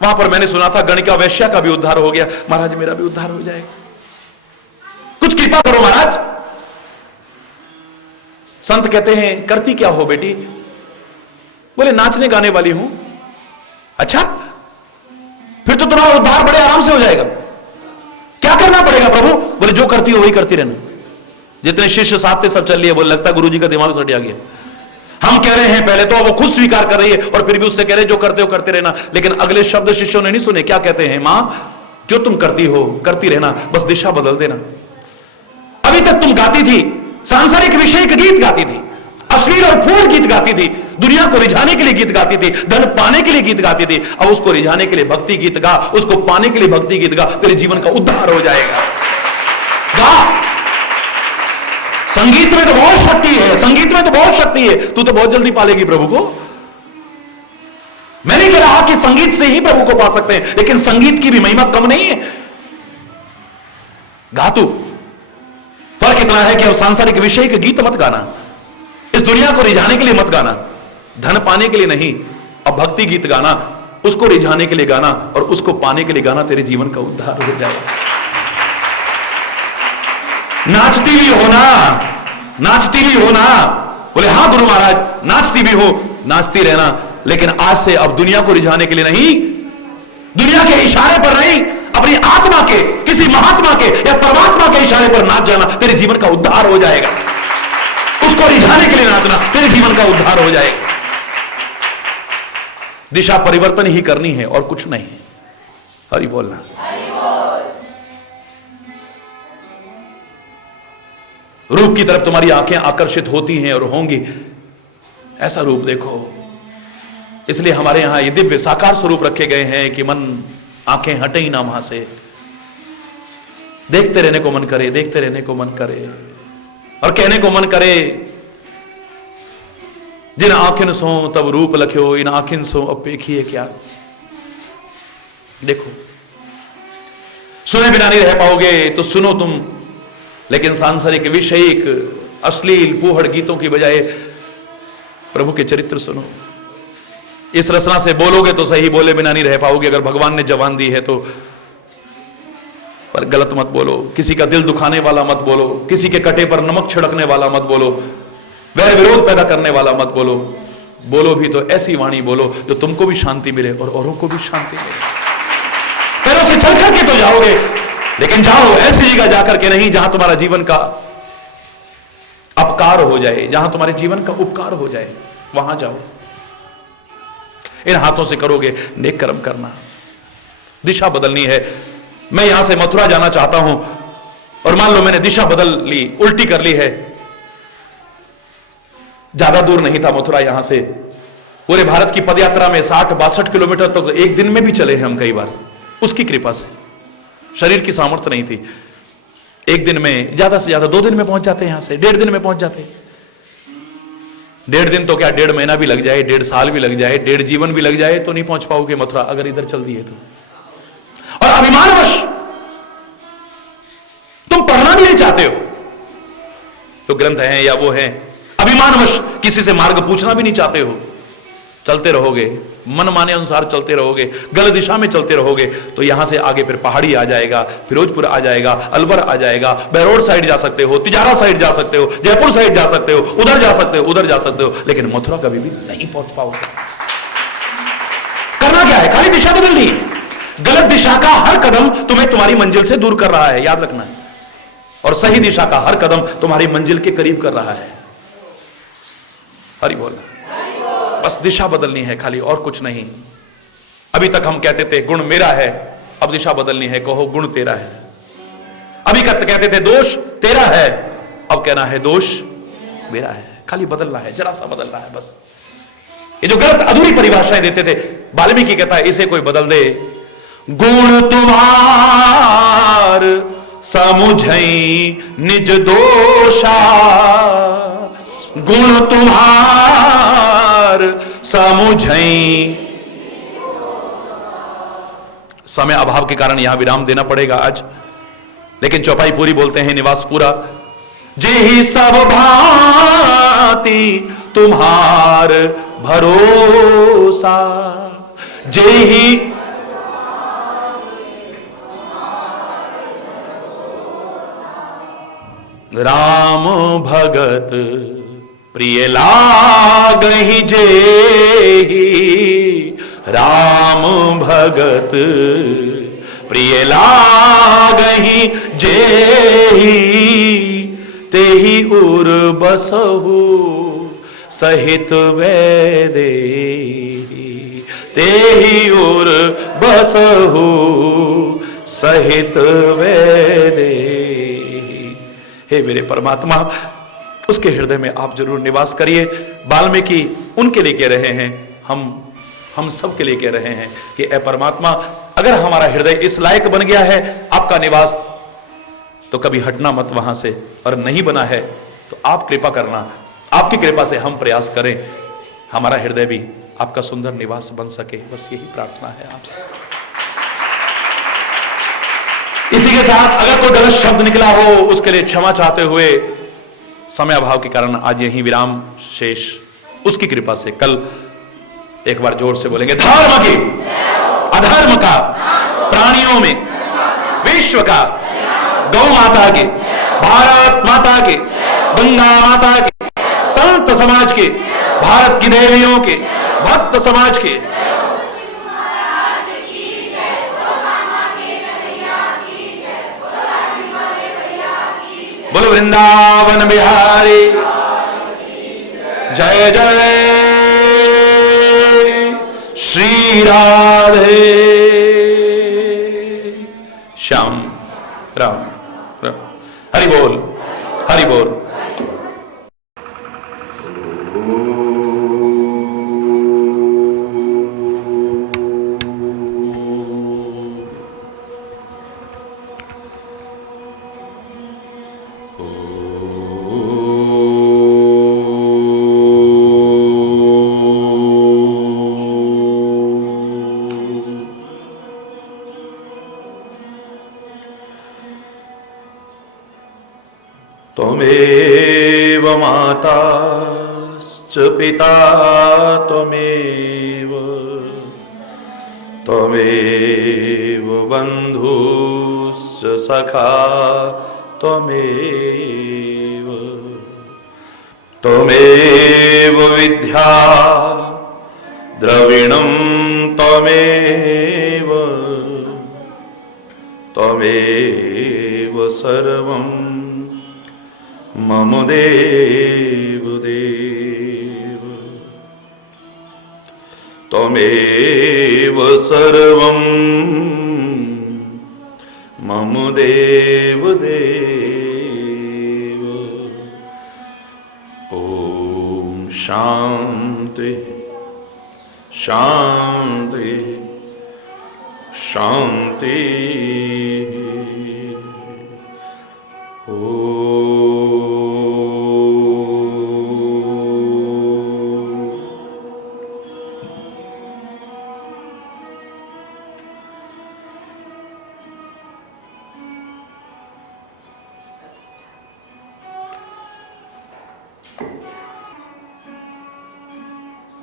वहां पर मैंने सुना था गणिका वैश्या का भी उद्धार हो गया। महाराज मेरा भी उद्धार हो जाएगा, कुछ कृपा करो महाराज। संत कहते हैं करती क्या हो बेटी? बोले नाचने गाने वाली हूं। अच्छा, फिर तो तुम्हारा उद्धार बड़े आराम से हो जाएगा। क्या करना पड़ेगा प्रभु? बोले जो करती हो वही करती रहना। जितने शिष्य साथ थे सब चल लिए। बोले लगता गुरुजी का दिमाग सट आ गया। हम कह रहे हैं पहले तो, वो खुद स्वीकार कर रही है और फिर भी उससे कह रहे जो करते हो करते रहना। लेकिन अगले शब्द शिष्यों ने नहीं सुने। क्या कहते हैं? मां जो तुम करती हो करती रहना, बस दिशा बदल देना। अभी तक तुम गाती थी, सांसारिक विषय के गीत गाती थी, अश्लील और फूल गीत गाती थी, दुनिया को रिझाने के लिए गीत गाती थी, धन पाने के लिए गीत गाती थी। अब उसको रिझाने के लिए भक्ति गीत गा, उसको पाने के लिए भक्ति गीत गा, तेरे जीवन का उद्धार हो जाएगा। गा। संगीत में तो बहुत शक्ति है, संगीत में तो बहुत शक्ति है। तू तो बहुत जल्दी पालेगी प्रभु को। मैं नहीं कह रहा कि संगीत से ही प्रभु को पा सकते हैं, लेकिन संगीत की भी महिमा कम नहीं है। गा तू, फर्क इतना है कि अब सांसारिक विषय के गीत मत गाना, इस दुनिया को रिझाने के लिए मत गाना, धन पाने के लिए नहीं। अब भक्ति गीत गाना, उसको रिझाने के लिए गाना और उसको पाने के लिए गाना, तेरे जीवन का उद्धार हो जाएगा। नाचती भी हो ना, नाचती भी हो ना। बोले हाँ गुरु महाराज, नाचती भी हो, नाचती रहना, लेकिन आज से अब दुनिया को रिझाने के लिए नहीं, दुनिया के इशारे पर नहीं, अपनी आत्मा के, किसी महात्मा के या परमात्मा के इशारे पर नाच जाना, तेरे जीवन का उद्धार हो जाएगा। उसको रिझाने के लिए नाचना, तेरे जीवन का उद्धार हो जाएगा। दिशा परिवर्तन ही करनी है और कुछ नहीं। हरि बोलना। रूप की तरफ तुम्हारी आंखें आकर्षित होती हैं और होंगी, ऐसा रूप देखो। इसलिए हमारे यहां ये दिव्य साकार स्वरूप रखे गए हैं कि मन, आंखें हटे ही ना वहां से, देखते रहने को मन करे, देखते रहने को मन करे और कहने को मन करे, जिन आंखिन सो तब रूप लख्यो, इन आंखिन सो अब पेखिए क्या। देखो, सुने बिना नहीं रह पाओगे तो सुनो तुम, लेकिन सांसारिक विषयिक अश्लील फूहड़ गीतों की बजाय प्रभु के चरित्र सुनो। इस रचना से बोलोगे तो सही, बोले बिना नहीं रह पाओगे। अगर भगवान ने जवान दी है तो, पर गलत मत बोलो, किसी का दिल दुखाने वाला मत बोलो, किसी के कटे पर नमक छिड़कने वाला मत बोलो, वैर विरोध पैदा करने वाला मत बोलो। बोलो भी तो ऐसी वाणी बोलो जो तुमको भी शांति मिले और औरों को भी शांति मिले। पैरों से चल करके तो जाओगे, लेकिन जाओ ऐसी जगह जाकर के नहीं जहां तुम्हारा जीवन का अपकार हो जाए, जहां तुम्हारे जीवन का उपकार हो जाए, वहां जाओ। इन हाथों से करोगे नेक कर्म करना। दिशा बदलनी है। मैं यहां से मथुरा जाना चाहता हूं और मान लो मैंने दिशा बदल ली, उल्टी कर ली है। ज्यादा दूर नहीं था मथुरा यहां से। पूरे भारत की पदयात्रा में 60-62 किलोमीटर तो एक दिन में भी चले हैं हम कई बार, उसकी कृपा से। शरीर की सामर्थ्य नहीं थी। एक दिन में, ज्यादा से ज्यादा 2 दिन में पहुंच जाते हैं, यहां से 1.5 दिन में पहुंच जाते। 1.5 दिन तो क्या, 1.5 महीना भी लग जाए, 1.5 साल भी लग जाए, 1.5 जीवन भी लग जाए तो नहीं पहुंच पाओगे मथुरा, अगर इधर चल दिए तो। और अभिमानवश तुम पढ़ना भी नहीं चाहते हो, तो ग्रंथ हैं या वो हैं, अभिमानवश किसी से मार्ग पूछना भी नहीं चाहते हो, चलते रहोगे, मन माने अनुसार चलते रहोगे, गलत दिशा में चलते रहोगे, तो यहां से आगे फिर पहाड़ी आ जाएगा, फिरोजपुर आ जाएगा, अलवर आ जाएगा, बहरोड साइड जा सकते हो, तिजारा साइड जा सकते हो, जयपुर साइड जा सकते हो, उधर जा सकते हो, उधर जा सकते हो, लेकिन मथुरा कभी भी नहीं पहुंच पाओगे। करना क्या है, खाली दिशा बदलनी है। गलत दिशा का हर कदम तुम्हें तुम्हारी मंजिल से दूर कर रहा है, याद रखना है, और सही दिशा का हर कदम तुम्हारी मंजिल के करीब कर रहा है। हरि बोलना। बस दिशा बदलनी है खाली, और कुछ नहीं। अभी तक हम कहते थे गुण मेरा है, अब दिशा बदलनी है, कहो गुण तेरा है। अभी कहते थे दोष तेरा है, अब कहना है दोष मेरा है। खाली बदलना है, जरा सा बदलना है बस। ये जो गलत अधूरी परिभाषाएं देते थे, वाल्मीकि कहता है इसे कोई बदल दे। गुण तुम्हार समुझई निज दोषा, गुण तुम्हार समुझई। समय अभाव के कारण यहां विराम देना पड़ेगा आज, लेकिन चौपाई पूरी बोलते हैं, निवास पूरा। जे ही सब भांति तुम्हार भरोसा, जे ही राम भगत प्रिय लागहि जेहि, राम भगत प्रिय लागहि जेहि, तेहि उर बसहु सहित वैदेही, तेहि उर बसहु सहित वैदेही। हे मेरे परमात्मा, उसके हृदय में आप जरूर निवास करिए। वाल्मीकि उनके लिए कह रहे हैं, हम सब के लिए कह रहे हैं कि ए परमात्मा, अगर हमारा हृदय इस लायक बन गया है आपका निवास, तो कभी हटना मत वहां से, और नहीं बना है तो आप कृपा करना, आपकी कृपा से हम प्रयास करें, हमारा हृदय भी आपका सुंदर निवास बन सके। बस यही प्रार्थना है आपसे। इसी के के साथ अगर कोई गलत शब्द निकला हो उसके लिए क्षमा चाहते हुए समय अभाव के कारण आज यही विराम शेष उसकी कृपा से कल एक बार जोर से बोलेंगे धर्म की अधर्म का प्राणियों में विश्व का गौ माता के भारत माता के गंगा माता के संत समाज के भारत की देवियों के भक्त समाज के बोलो वृंदावन बिहारी जय जय श्री राधे श्याम राम राम। हरि बोल हरि बोल। त्वमेव माता च पिता त्वमेव त्वमेव बन्धुश्च सखा त्वमेव त्वमेव विद्या द्रविणं त्वमेव त्वमेव सर्वं मम देव देव त्वमेव सर्वं मम देव देव। ओम शांति शांति शांति।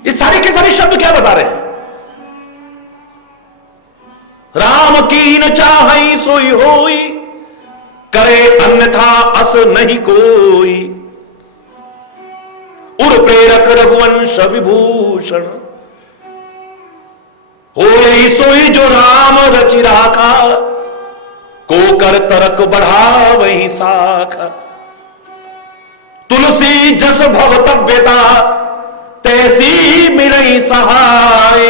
ये सारे के सारे शब्द क्या बता रहे हैं? राम की न चाहई सोई होई, करे अन्यथा अस नहीं कोई। उर प्रेरक रघुवंश विभूषण, होई सोई जो राम रचि राखा। को कर तरक बढ़ा वही साखा, तुलसी जस भवतव्यता तैसी मिलई सहाय।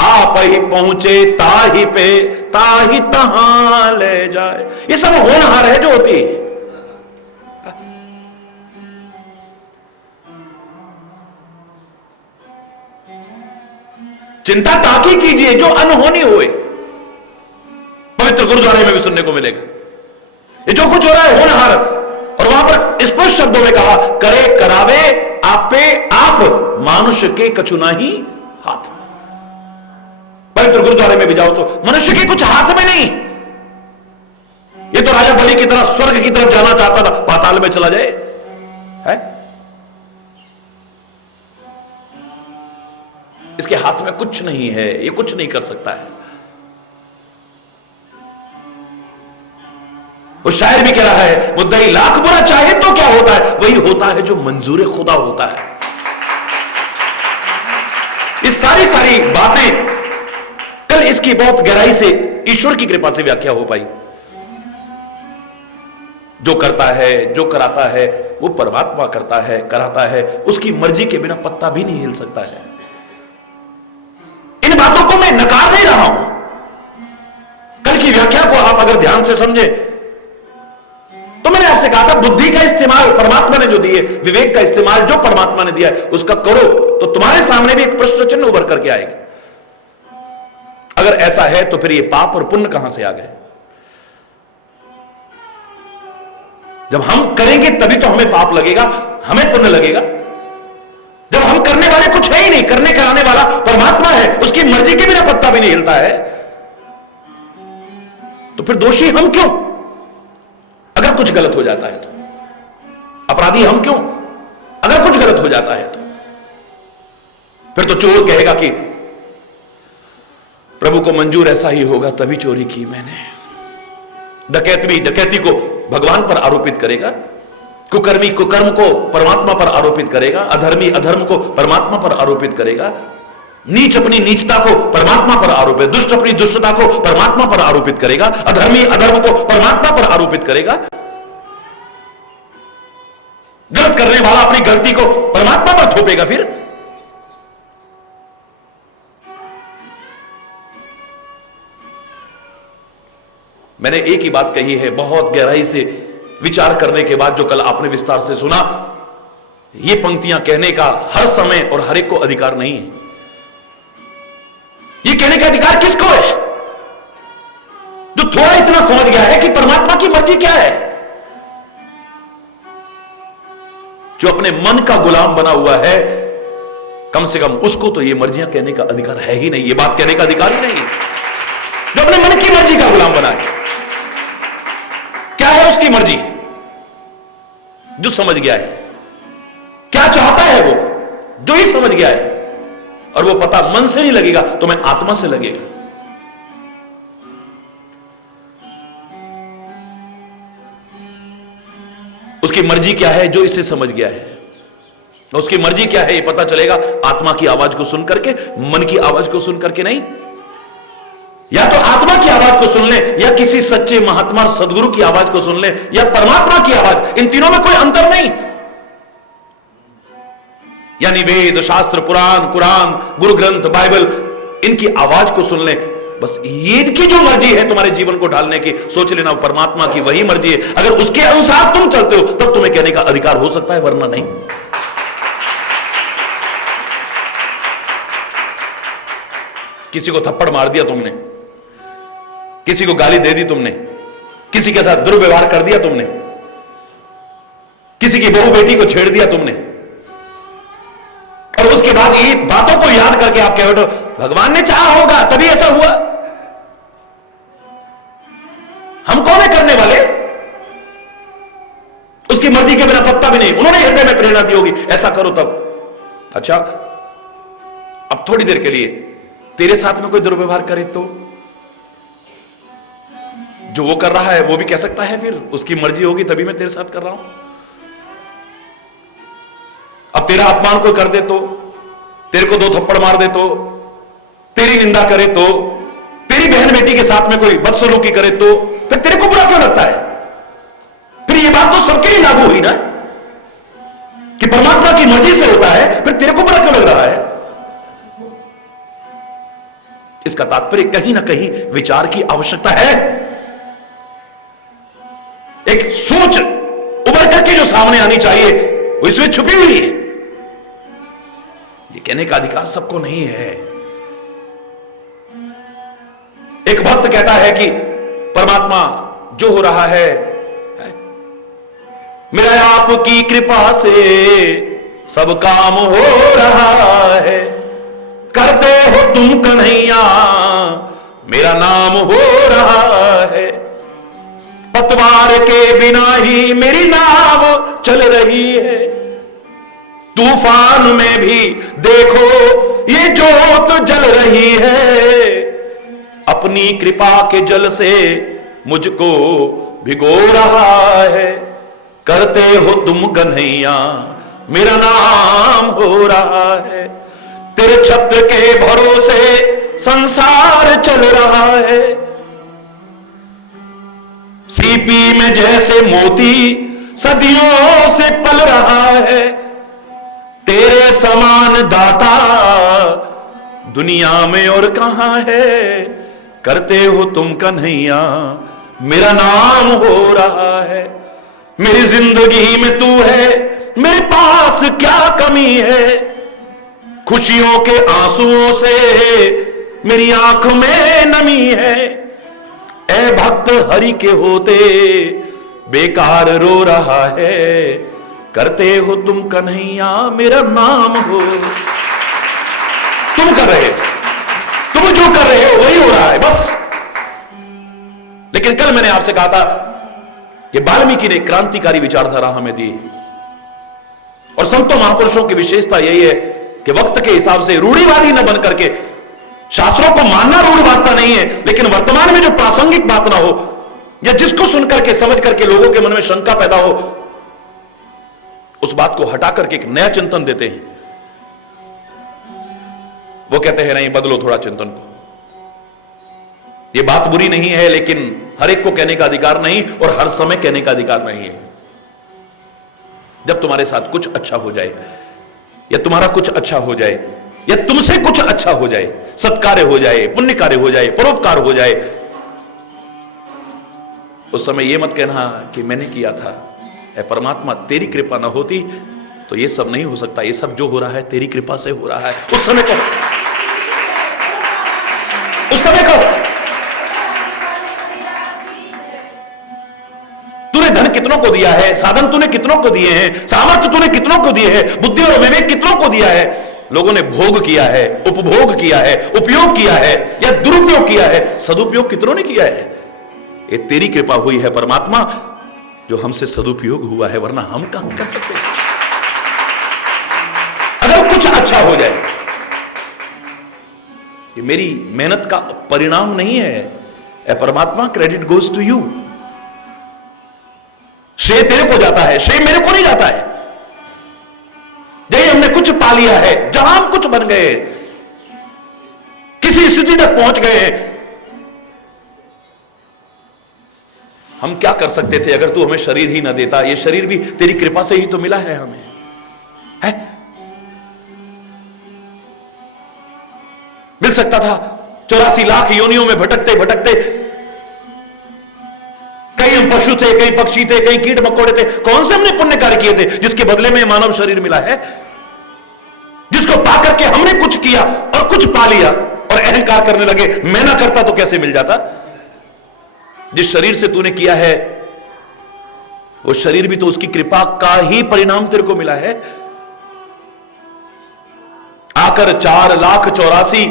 आप ही पहुंचे ताही पे ताही तहां ले जाए। ये सब होनहार है जो होती है। चिंता ताकि कीजिए जो अनहोनी हुए। पवित्र गुरुद्वारे में भी सुनने को मिलेगा ये जो कुछ हो रहा है होनहार। और वहां पर स्पष्ट शब्दों में कहा, करे करावे आपे आप मनुष्य के कछु नहीं हाथ। पवित्र गुरुद्वारे में भी जाओ तो मनुष्य के कुछ हाथ में नहीं। ये तो राजा बलि की तरह स्वर्ग की तरफ जाना चाहता था, पाताल में चला जाए है? इसके हाथ में कुछ नहीं है, ये कुछ नहीं कर सकता है। वो शायर भी कह रहा है, मुद्दई लाख बुरा चाहे तो क्या होता है, वही होता है जो मंजूर खुदा होता है। ये सारी बातें कल इसकी बहुत गहराई से ईश्वर की कृपा से व्याख्या हो पाई। जो करता है जो कराता है वो परमात्मा करता है कराता है, उसकी मर्जी के बिना पत्ता भी नहीं हिल सकता है। इन बातों को मैं नकार नहीं रहा हूं। कल की व्याख्या को आप अगर ध्यान से समझे तो मैंने आपसे कहा था, बुद्धि का इस्तेमाल परमात्मा ने जो दी है, विवेक का इस्तेमाल जो परमात्मा ने दिया है उसका करो तो तुम्हारे सामने भी एक प्रश्न चिन्ह उभर करके आएगा। अगर ऐसा है तो फिर ये पाप और पुण्य कहां से आ गए? जब हम करेंगे तभी तो हमें पाप लगेगा, हमें पुण्य लगेगा। जब हम करने वाले कुछ है ही नहीं, करने कराने वाला परमात्मा है, उसकी मर्जी के बिना पत्ता भी नहीं हिलता है, तो फिर दोषी हम क्यों? कुछ गलत हो जाता है तो, अपराधी हम क्यों, अगर कुछ गलत हो जाता है तो। फिर तो चोर कहेगा कि प्रभु को मंजूर ऐसा ही होगा तभी चोरी की मैंने। डकैती को भगवान पर आरोपित करेगा, कुकर्मी कुकर्म को परमात्मा पर आरोपित करेगा, अधर्मी अधर्म को परमात्मा पर आरोपित करेगा, नीच अपनी नीचता को परमात्मा पर आरोपित, दुष्ट अपनी दुष्टता को परमात्मा पर आरोपित करेगा, अधर्मी अधर्म को परमात्मा पर आरोपित करेगा, गलत करने वाला अपनी गलती को परमात्मा पर थोपेगा। फिर मैंने एक ही बात कही है, बहुत गहराई से विचार करने के बाद, जो कल आपने विस्तार से सुना। ये पंक्तियां कहने का हर समय और हर एक को अधिकार नहीं है। ये कहने का अधिकार किसको है? जो थोड़ा इतना समझ गया है कि परमात्मा की मर्जी क्या है। जो अपने मन का गुलाम बना हुआ है, कम से कम उसको तो ये मर्जियां कहने का अधिकार है ही नहीं, ये बात कहने का अधिकार ही नहीं है। जो अपने मन की मर्जी का गुलाम बना है, क्या है उसकी मर्जी? जो समझ गया है क्या चाहता है, वो जो ही समझ गया है, और वो पता मन से नहीं लगेगा तो मैं आत्मा से लगेगा। उसकी मर्जी क्या है जो इसे समझ गया है, उसकी मर्जी क्या है ये पता चलेगा आत्मा की आवाज को सुन करके, मन की आवाज को सुन करके नहीं। या तो आत्मा की आवाज को सुन ले, या किसी सच्चे महात्मा सदगुरु की आवाज को सुन ले, या परमात्मा की आवाज। इन तीनों में कोई अंतर नहीं। यानी वेद शास्त्र पुराण कुरान गुरु ग्रंथ बाइबल, इनकी आवाज को सुन ले, बस ये इनकी जो मर्जी है तुम्हारे जीवन को ढालने की, सोच लेना परमात्मा की वही मर्जी है। अगर उसके अनुसार तुम चलते हो तब तुम्हें कहने का अधिकार हो सकता है, वरना नहीं। किसी को थप्पड़ मार दिया तुमने, किसी को गाली दे दी तुमने, किसी के साथ दुर्व्यवहार कर दिया तुमने, किसी की बहू बेटी को छेड़ दिया तुमने, और उसके बाद ये बातों को याद करके आप कह बैठो भगवान ने चाहा होगा तभी ऐसा हुआ। हम कौन है करने वाले? उसकी मर्जी के बिना पत्ता भी नहीं। उन्होंने हृदय में प्रेरणा दी होगी ऐसा करो तब। अच्छा, अब थोड़ी देर के लिए तेरे साथ में कोई दुर्व्यवहार करे तो जो वो कर रहा है वो भी कह सकता है फिर उसकी मर्जी होगी तभी मैं तेरे साथ कर रहा हूं। अब तेरा अपमान कोई कर दे तो, तेरे को दो थप्पड़ मार दे तो, तेरी निंदा करे तो, तेरी बहन बेटी के साथ में कोई बदसलूकी करे तो, फिर तेरे को बुरा क्यों लगता है? फिर ये बात तो सबके लिए लागू हुई ना कि परमात्मा की मर्जी से होता है, फिर तेरे को बुरा क्यों लग रहा है? इसका तात्पर्य कहीं ना कहीं विचार की आवश्यकता है। एक सोच उभर करके जो सामने आनी चाहिए वो इसमें छुपी हुई है। ये कहने का अधिकार सबको नहीं है। एक भक्त कहता है कि परमात्मा जो हो रहा है मेरा आपकी कृपा से सब काम हो रहा है, करते हो तुम कन्हैया मेरा नाम हो रहा है, पतवार के बिना ही मेरी नाव चल रही है, तूफान में भी देखो ये जोत जल रही है, अपनी कृपा के जल से मुझको भिगो रहा है, करते हो तुम कन्हैया मेरा नाम हो रहा है, तेरे छत्र के भरोसे संसार चल रहा है, सीपी में जैसे मोती सदियों से पल रहा है, तेरे समान दाता दुनिया में और कहां है, करते हो तुम कन्हैया मेरा नाम हो रहा है, मेरी जिंदगी में तू है मेरे पास क्या कमी है, खुशियों के आंसुओं से मेरी आंख में नमी है, ए भक्त हरि के होते बेकार रो रहा है, करते हो तुम कन्हैया मेरा नाम हो। तुम कर रहे हो, तुम जो कर रहे हो वही हो रहा है बस। लेकिन कल मैंने आपसे कहा था कि वाल्मीकि ने क्रांतिकारी विचारधारा हमें दी। और संतों महापुरुषों की विशेषता यही है कि वक्त के हिसाब से रूढ़िवादी न बन करके, शास्त्रों को मानना रूढ़ बात नहीं है, लेकिन वर्तमान में जो प्रासंगिक बात ना हो या जिसको सुनकर के समझ करके लोगों के मन में शंका पैदा हो, उस बात को हटा करके एक नया चिंतन देते हैं। वो कहते हैं नहीं, बदलो थोड़ा चिंतन को। ये बात बुरी नहीं है, लेकिन हर एक को कहने का अधिकार नहीं और हर समय कहने का अधिकार नहीं है। जब तुम्हारे साथ कुछ अच्छा हो जाए या तुम्हारा कुछ अच्छा हो जाए या तुमसे कुछ अच्छा हो जाए, सत्कार्य हो जाए, पुण्य कार्य हो जाए, परोपकार हो जाए, उस समय यह मत कहना कि मैंने किया था, ऐ परमात्मा तेरी कृपा ना होती तो यह सब नहीं हो सकता, यह सब जो हो रहा है तेरी कृपा से हो रहा है। उस समय कहो, उस समय कहो। तूने धन कितनों को दिया है, साधन तूने कितनों को दिए हैं, सामर्थ्य तूने कितनों को दिए हैं, बुद्धि और विवेक कितनों को दिया है। लोगों ने भोग किया है, उपभोग किया है, उपयोग किया है या दुरुपयोग किया है, सदुपयोग कितनों ने किया है। ये तेरी कृपा हुई है परमात्मा, जो हमसे सदुपयोग हुआ है, वरना हम कहां कर सकते हैं। अगर कुछ अच्छा हो जाए, ये मेरी मेहनत का परिणाम नहीं है, ए परमात्मा क्रेडिट गोज टू यू। श्रेय तेरे को जाता है, श्रेय मेरे को नहीं जाता है। जय हमने कुछ पा लिया है, जहां हम कुछ बन गए, किसी स्थिति तक पहुंच गए, हम क्या कर सकते थे अगर तू हमें शरीर ही ना देता। ये शरीर भी तेरी कृपा से ही तो मिला है हमें, है? मिल सकता था 84 लाख योनियों में भटकते भटकते, कई हम पशु थे, कई पक्षी थे, कई कीट मकोड़े थे, कौन से हमने पुण्य कार्य किए थे जिसके बदले में मानव शरीर मिला है, जिसको पाकर के हमने कुछ किया और कुछ पा लिया और अहंकार करने लगे, मैं ना करता तो कैसे मिल जाता। जिस शरीर से तूने किया है वो शरीर भी तो उसकी कृपा का ही परिणाम तेरे को मिला है। आकर 4,84,000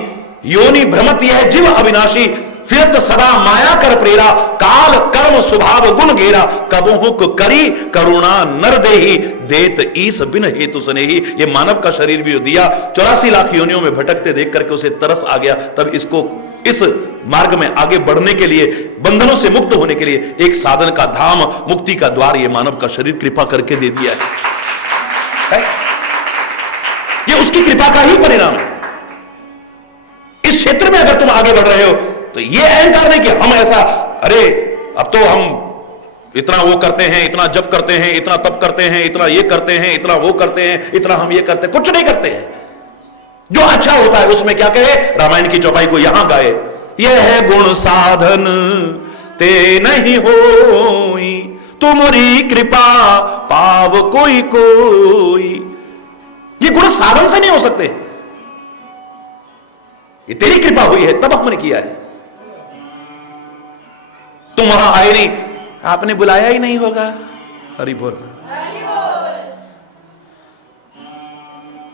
योनि भ्रमत यह जीव अविनाशी, फिरत सदा माया कर प्रेरा, काल कर्म स्वभाव गुण घेरा, कबहु को करी करुणा नर देही, देत ईस बिन हेतु स्नेही। ये मानव का शरीर भी दिया, 84 लाख योनियों में भटकते देख करके उसे तरस आ गया, तब इसको इस मार्ग में आगे बढ़ने के लिए, बंधनों से मुक्त होने के लिए एक साधन का धाम, मुक्ति का द्वार ये मानव का शरीर कृपा करके दे दिया है। ये उसकी कृपा का ही परिणाम है। इस क्षेत्र में अगर तुम आगे बढ़ रहे हो तो ये अहंकार नहीं कि हम ऐसा, अरे अब तो हम इतना वो करते हैं, इतना जप करते हैं, इतना तप करते हैं, इतना ये करते हैं, इतना वो करते हैं, इतना हम ये करते हैं, कुछ नहीं करते हैं। जो अच्छा होता है उसमें क्या कहे, रामायण की चौपाई को यहां गाए, यह है गुण साधन ते नहीं होई, तुमरी कृपा पाव कोई कोई। ये गुण साधन से नहीं हो सकते, ये तेरी कृपा हुई है तब हमने किया है। तुम वहां आए नहीं, आपने बुलाया ही नहीं होगा। हरि बोल।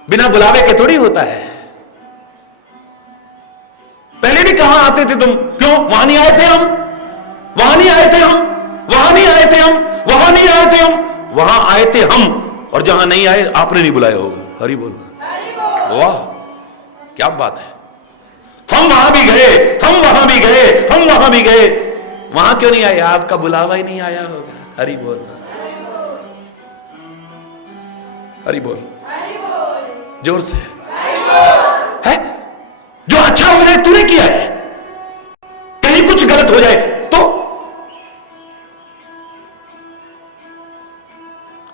बिना बुलावे के थोड़ी होता है। पहले भी कहां आते थे तुम, क्यों वहां नहीं आए थे हम, वहां नहीं आए थे हम, वहां नहीं आए थे हम, वहां नहीं आए थे हम, वहां आए थे हम, और जहां नहीं आए आपने नहीं बुलाया होगा। हरि बोल। वाह क्या बात है। हम वहां भी गए, हम वहां भी गए, हम वहां भी गए, वहां क्यों नहीं आए, आपका बुलावा ही नहीं आया होगा। हरि बोल, हरि बोल, जोर से है। जो अच्छा हो जाए तूने किया है, कहीं कुछ गलत हो जाए तो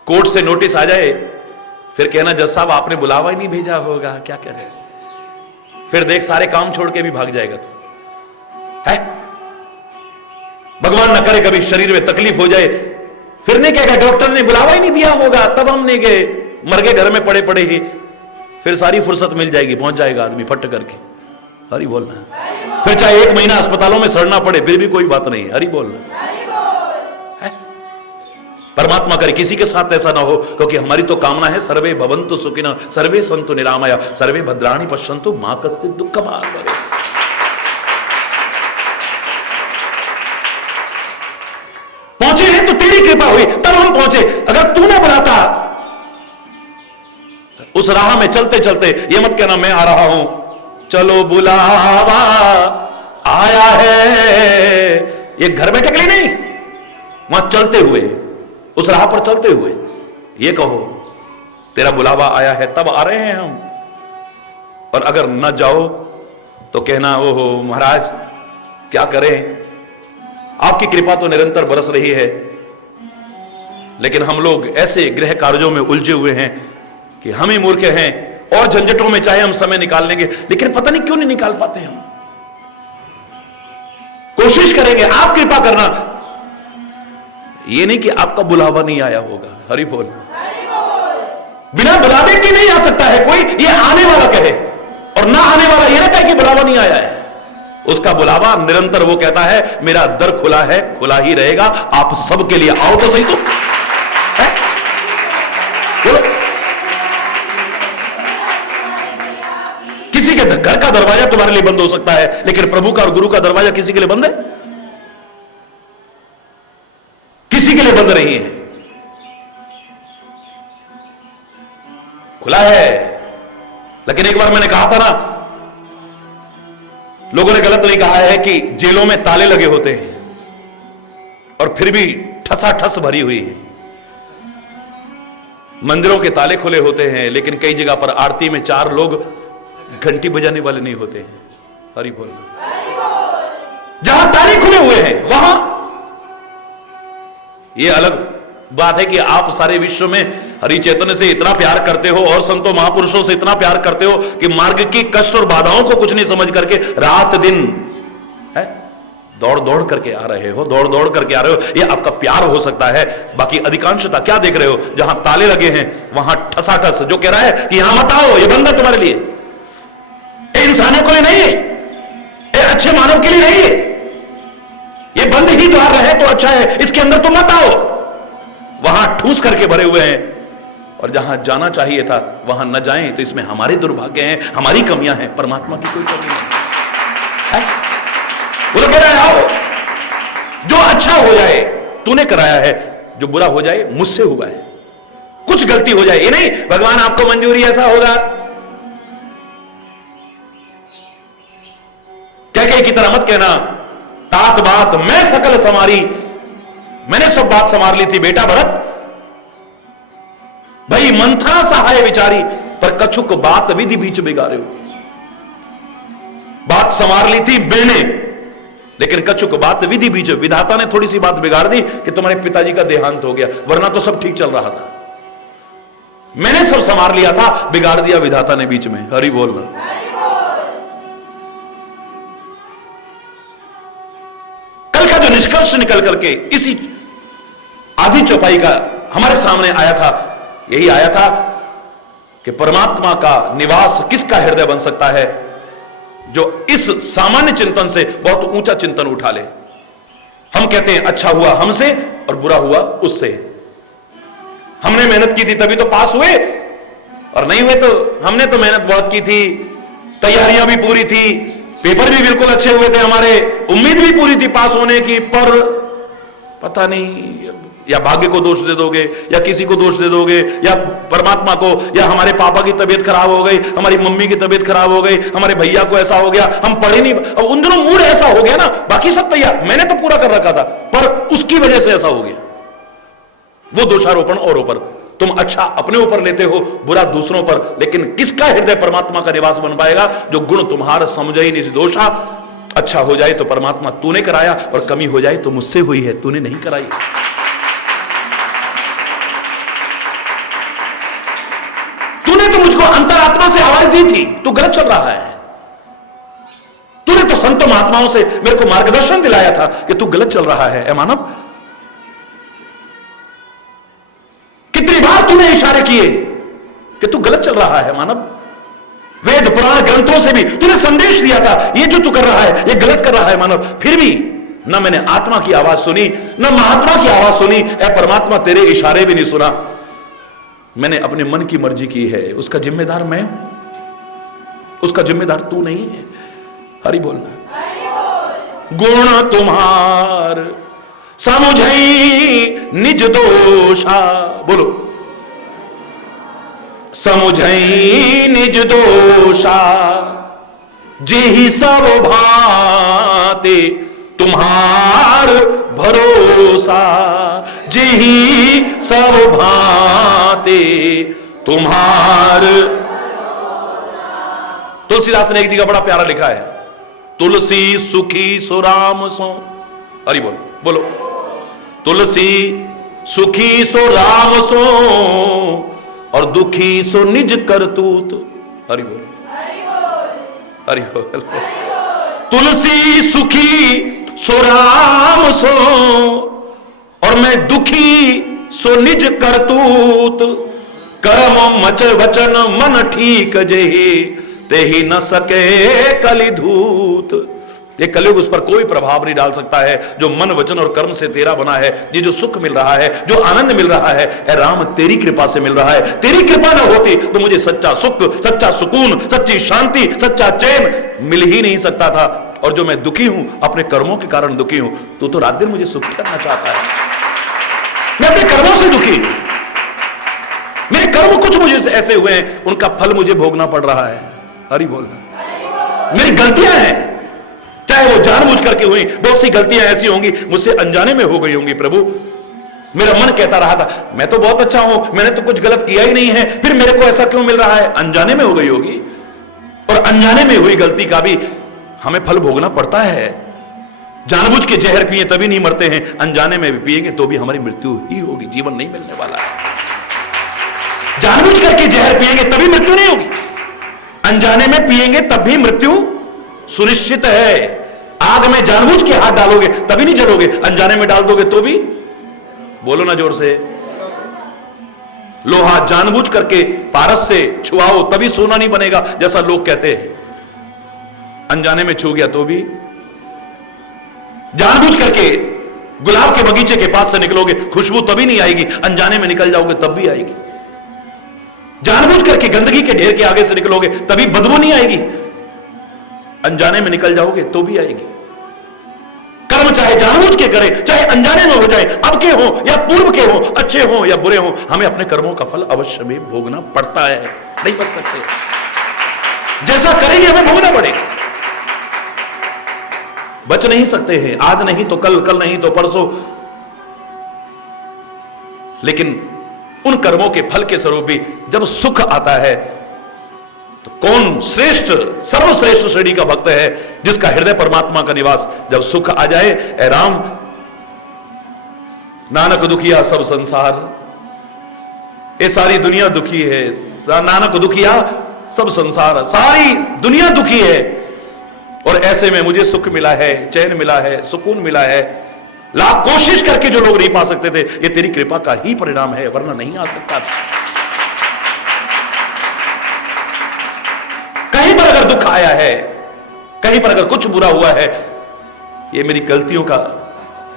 कोर्ट से नोटिस आ जाए, फिर कहना जज साहब आपने बुलावा ही नहीं भेजा होगा, क्या करें। फिर देख सारे काम छोड़ के भी भाग जाएगा तू, है। भगवान ना करे कभी शरीर में तकलीफ हो जाए, फिर नहीं कहेगा डॉक्टर ने बुलावा ही नहीं दिया होगा तब हम नहीं गए, मर गए घर में पड़े पड़े ही। फिर सारी फुर्सत मिल जाएगी, पहुंच जाएगा आदमी फट करके। हरि बोलना। फिर चाहे 1 महीना अस्पतालों में सड़ना पड़े फिर भी कोई बात नहीं। हरि बोलना। है? परमात्मा करे किसी के साथ ऐसा ना हो, क्योंकि हमारी तो कामना है सर्वे भवन्तु सुखिनः, सर्वे सन्तु निरामया, सर्वे भद्राणि पश्यन्तु मा कश्चित् दुःखम् भवेत्। पहुंचे हैं तो तेरी उस राह में चलते चलते ये मत कहना मैं आ रहा हूं, चलो बुलावा आया है, ये घर बैठे के लिए नहीं, वहां चलते हुए, उस राह पर चलते हुए ये कहो तेरा बुलावा आया है, तब आ रहे हैं हम। और अगर न जाओ तो कहना ओहो महाराज क्या करें, आपकी कृपा तो निरंतर बरस रही है, लेकिन हम लोग ऐसे गृह कार्यों में उलझे हुए हैं कि हम ही मूर्ख हैं, और झंझटों में चाहे हम समय निकाल लेंगे लेकिन पता नहीं क्यों नहीं निकाल पाते हम। कोशिश करेंगे, आप कृपा करना, ये नहीं कि आपका बुलावा नहीं आया होगा। हरि बोल। बिना बुलावे के नहीं आ सकता है कोई, ये आने वाला कहे, और ना आने वाला ये ना कहे कि बुलावा नहीं आया है। उसका बुलावा निरंतर वो कहता है मेरा दर खुला है, खुला ही रहेगा, आप सबके लिए आओ तो सही। तो बोलो, किसी के घर का दरवाजा तुम्हारे लिए बंद हो सकता है, लेकिन प्रभु का और गुरु का दरवाजा किसी के लिए बंद है? किसी के लिए बंद नहीं है, खुला है। लेकिन एक बार मैंने कहा था ना, लोगों ने गलत नहीं कहा है कि जेलों में ताले लगे होते हैं और फिर भी ठसाठस भरी हुई है। मंदिरों के ताले खुले होते हैं, लेकिन कई जगह पर आरती में 4 लोग घंटी बजाने वाले नहीं होते हैं। हरि बोल। जहां ताले खुले हुए हैं वहां यह अलग बात है कि आप सारे विश्व में हरि चैतन्य से इतना प्यार करते हो और संतों महापुरुषों से इतना प्यार करते हो कि मार्ग की कष्ट और बाधाओं को कुछ नहीं समझ करके रात दिन है दौड़ दौड़ करके आ रहे हो, दौड़ दौड़ करके आ रहे हो। ये आपका प्यार हो सकता है, बाकी अधिकांशता क्या देख रहे हो? जहां ताले लगे हैं वहां ठसाठस जो कह रहा है कि यहां मत आओ, ये बंद है तुम्हारे लिए, ये इंसानों के लिए नहीं है, ये अच्छे मानव के लिए नहीं है, ये बंद ही द्वार रहे तो अच्छा है, इसके अंदर तुम मत आओ। वहां ठूस करके भरे हुए हैं, और जहां जाना चाहिए था वहां न जाएं, तो इसमें हमारे दुर्भाग्य हैं, हमारी कमियां हैं, परमात्मा की कोई कमी नहीं है। वो तो कह रहा है आओ, जो अच्छा हो जाए तूने कराया है, जो बुरा हो जाए मुझसे हुआ है, कुछ गलती हो जाए ये नहीं भगवान आपको मंजूरी ऐसा होगा, कह की तरह मत कहना तात बात मैं सकल समारी, मैंने सब बात संभाल ली थी बेटा भरत, भाई मंथरा सहाय विचारी, पर कछुक बात विधि बीच बिगाड़े हो। बात संभाल ली थी मैंने, लेकिन कछुक बात विधि बीच, विधाता ने थोड़ी सी बात बिगाड़ दी कि तुम्हारे पिताजी का देहांत हो गया, वरना तो सब ठीक चल रहा था। मैंने सब संभाल लिया था, बिगाड़ दिया विधाता ने बीच में। हरि बोल। कल का जो निष्कर्ष निकल करके इसी आधी चौपाई का हमारे सामने आया था, यही आया था कि परमात्मा का निवास किसका हृदय बन सकता है, जो इस सामान्य चिंतन से बहुत ऊंचा चिंतन उठा ले। हम कहते हैं अच्छा हुआ हमसे और बुरा हुआ उससे, हमने मेहनत की थी तभी तो पास हुए, और नहीं हुए तो हमने तो मेहनत बहुत की थी, तैयारियां भी पूरी थी, पेपर भी बिल्कुल अच्छे हुए थे हमारे, उम्मीद भी पूरी थी पास होने की, पर पता नहीं या भाग्य को दोष दे दोगे या किसी को दोष दे दोगे या परमात्मा को, या हमारे पापा की तबीयत खराब हो गई, हमारी मम्मी की तबीयत खराब हो गई, हमारे भैया को ऐसा हो गया, हम पढ़े नहीं, अब उन दिनों मूड ऐसा हो गया ना, बाकी सब तैयार, मैंने तो पूरा कर रखा था, पर उसकी वजह से ऐसा हो गया। वो दोषारोपण और ऊपर, तुम अच्छा अपने ऊपर लेते हो, बुरा दूसरों पर, लेकिन किसका हृदय परमात्मा का निवास बन पाएगा? जो गुण तुम्हारा समझे ही नहीं दोषा, अच्छा हो जाए तो परमात्मा तूने कराया, और कमी हो जाए तो मुझसे हुई है, तूने नहीं कराई। तूने तो मुझको अंतरात्मा से आवाज दी थी, तू गलत चल रहा है। तूने तो संतों महात्माओं से मेरे को मार्गदर्शन दिलाया था कि तू गलत चल रहा है। मानव, कितनी बार तूने इशारे किए कि तू गलत चल रहा है। मानव, वेद पुराण ग्रंथों से भी तूने संदेश दिया था, ये जो तू कर रहा है ये गलत कर रहा है। मानव, फिर भी ना मैंने आत्मा की आवाज सुनी, ना महात्मा की आवाज सुनी, ए परमात्मा तेरे इशारे भी नहीं सुना। मैंने अपने मन की मर्जी की है, उसका जिम्मेदार मैं, उसका जिम्मेदार तू नहीं है। हरि बोलना। गुण तुम्हार समुझई निज दोषा, बोलो। समुझई निज दोषा, जेहि सब भांति तुम्हार भरोसा, जेहि सब भांति तुम्हार। तुलसीदास ने एक जगह बड़ा प्यारा लिखा है, तुलसी सुखी सो राम सो, हरि बोल, बोलो, तुलसी सुखी सो राम सो, और दुखी सो निज करतूत, हरि बोल, हरि बोल। तुलसी सुखी सो राम सो, और मैं दुखी सो निज करतूत, कर्म मच वचन मन ठीक जेहि, तेहि न सके कलिधूत। ये कलयुग उस पर कोई प्रभाव नहीं डाल सकता है जो मन वचन और कर्म से तेरा बना है। ये जो सुख मिल रहा है, जो आनंद मिल रहा है, ए राम तेरी कृपा से मिल रहा है। तेरी कृपा न होती तो मुझे सच्चा सुख, सच्चा सुकून, सच्ची शांति, सच्चा चैन मिल ही नहीं सकता था। और जो मैं दुखी हूं, अपने कर्मों के कारण दुखी हूं, तो रात दिन मुझे सुख करना चाहता है। मैं अपने कर्मों से दुखी हूं, मेरे कर्म कुछ मुझे ऐसे हुए हैं, उनका फल मुझे भोगना पड़ रहा है। हरि बोल। मेरी गलतियां हैं, चाहे वो जानबूझ करके हुई, बहुत सी गलतियां ऐसी होंगी मुझसे अनजाने में हो गई होंगी। प्रभु, मेरा मन कहता रहा था मैं तो बहुत अच्छा हूं, मैंने तो कुछ गलत किया ही नहीं है, फिर मेरे को ऐसा क्यों मिल रहा है? अनजाने में हो गई होगी। और अनजाने में हुई गलती का भी हमें फल भोगना पड़ता है। जानबूझ के जहर पिए तभी नहीं मरते हैं, अनजाने में भी पिएंगे तो भी हमारी मृत्यु ही होगी, जीवन नहीं मिलने वाला है। जानबूझ करके जहर पिएंगे तभी मृत्यु नहीं होगी, अनजाने में पिएंगे तब भी मृत्यु सुनिश्चित है। आग में जानबूझ के हाथ डालोगे तभी नहीं जलोगे, अनजाने में डाल दोगे तो भी। बोलो ना जोर से। लोहा जानबूझ करके पारस से छुआओ तभी सोना नहीं बनेगा, जैसा लोग कहते हैं। अनजाने में छू गया तो भी। जानबूझ करके गुलाब के बगीचे के पास से निकलोगे, खुशबू तभी नहीं आएगी, अनजाने में निकल जाओगे तब भी आएगी। जानबूझ करके गंदगी के ढेर के आगे से निकलोगे तभी बदबू नहीं आएगी, अनजाने में निकल जाओगे तो भी आएगी। कर्म चाहे जानबूझ के करें, चाहे अनजाने में हो जाए, अब के हो या पूर्व के हो, अच्छे हो या बुरे हो, हमें अपने कर्मों का फल अवश्य में भोगना पड़ता है, नहीं बच सकते। जैसा करेंगे हमें भोगना पड़ेगा, बच नहीं सकते हैं। आज नहीं तो कल, कल नहीं तो परसों। लेकिन उन कर्मों के फल के स्वरूप भी जब सुख आता है तो कौन श्रेष्ठ, सर्वश्रेष्ठ श्रेणी का भक्त है जिसका हृदय परमात्मा का निवास। जब सुख आ जाए, ए राम, नानक दुखिया सब संसार, ये सारी दुनिया दुखी है, नानक दुखिया सब संसार, सारी दुनिया दुखी है। और ऐसे में मुझे सुख मिला है, चैन मिला है, सुकून मिला है। लाख कोशिश करके जो लोग नहीं पा सकते थे, ये तेरी कृपा का ही परिणाम है, वरना नहीं आ सकता था। कहीं पर अगर दुख आया है, कहीं पर अगर कुछ बुरा हुआ है, ये मेरी गलतियों का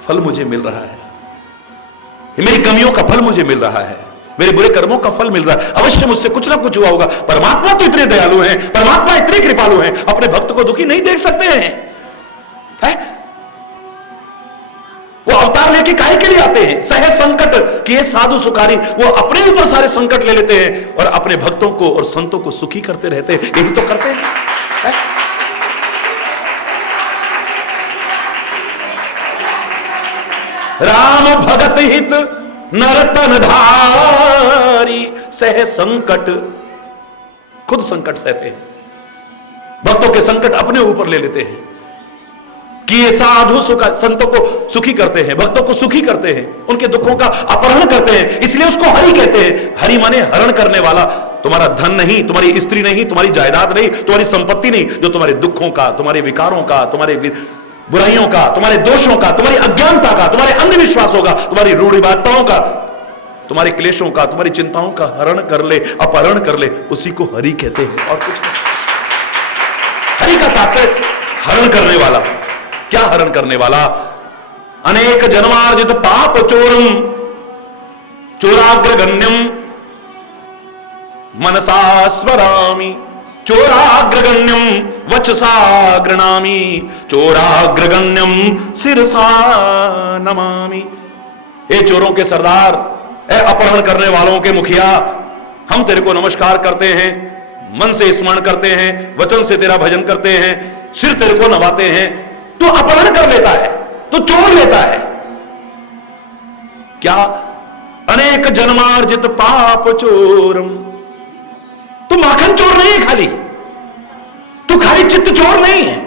फल मुझे मिल रहा है, ये मेरी कमियों का फल मुझे मिल रहा है, मेरे बुरे कर्मों का फल मिल रहा है। अवश्य मुझसे कुछ ना कुछ हुआ होगा। परमात्मा तो इतने दयालु हैं, परमात्मा इतने कृपालु हैं, अपने भक्त को दुखी नहीं देख सकते हैं, है? वो अवतार लेके काहे के लिए आते हैं? सहज संकट किए साधु सुखारी, वो अपने ऊपर सारे संकट ले लेते हैं और अपने भक्तों को और संतों को सुखी करते रहते हैं। यही तो करते हैं, है? राम भगत हित नरतन धारी, सह संकट, खुद संकट सहते हैं, भक्तों के संकट अपने ऊपर ले लेते हैं कि ये साधु संतों को सुखी करते हैं, भक्तों को सुखी करते हैं, उनके दुखों का अपहरण करते हैं, इसलिए उसको हरि कहते हैं। हरि माने हरण करने वाला। तुम्हारा धन नहीं, तुम्हारी स्त्री नहीं, तुम्हारी जायदाद नहीं, तुम्हारी संपत्ति नहीं, जो तुम्हारे दुखों का, तुम्हारे विकारों का, तुम्हारे बुराइयों का, तुम्हारे दोषों का, तुम्हारी अज्ञानता का, तुम्हारे अंधविश्वासों का, तुम्हारी रूढ़िवादिताओं का, तुम्हारे क्लेशों का, तुम्हारी चिंताओं का हरण कर ले, अपहरण कर ले, उसी को हरि कहते हैं और कुछ नहीं। हरि का तात्पर्य हरण करने वाला। क्या हरण करने वाला? अनेक जन्मार्जित पाप चोरम चोराग्रगण्यम मनसा स्मरामि, चोराग्रगण्यम वचसा गृणामि, चोराग्रगण्यम शिरसा नमामि। ए चोरों के सरदार, ए अपहरण करने वालों के मुखिया, हम तेरे को नमस्कार करते हैं, मन से स्मरण करते हैं, वचन से तेरा भजन करते हैं, सिर तेरे को नवाते हैं, तू अपहरण कर लेता है, तू चोर लेता है। क्या? अनेक जन्मार्जित पाप चोरम। तू माखन चोर नहीं है खाली, तू खाली चित्त चोर नहीं है,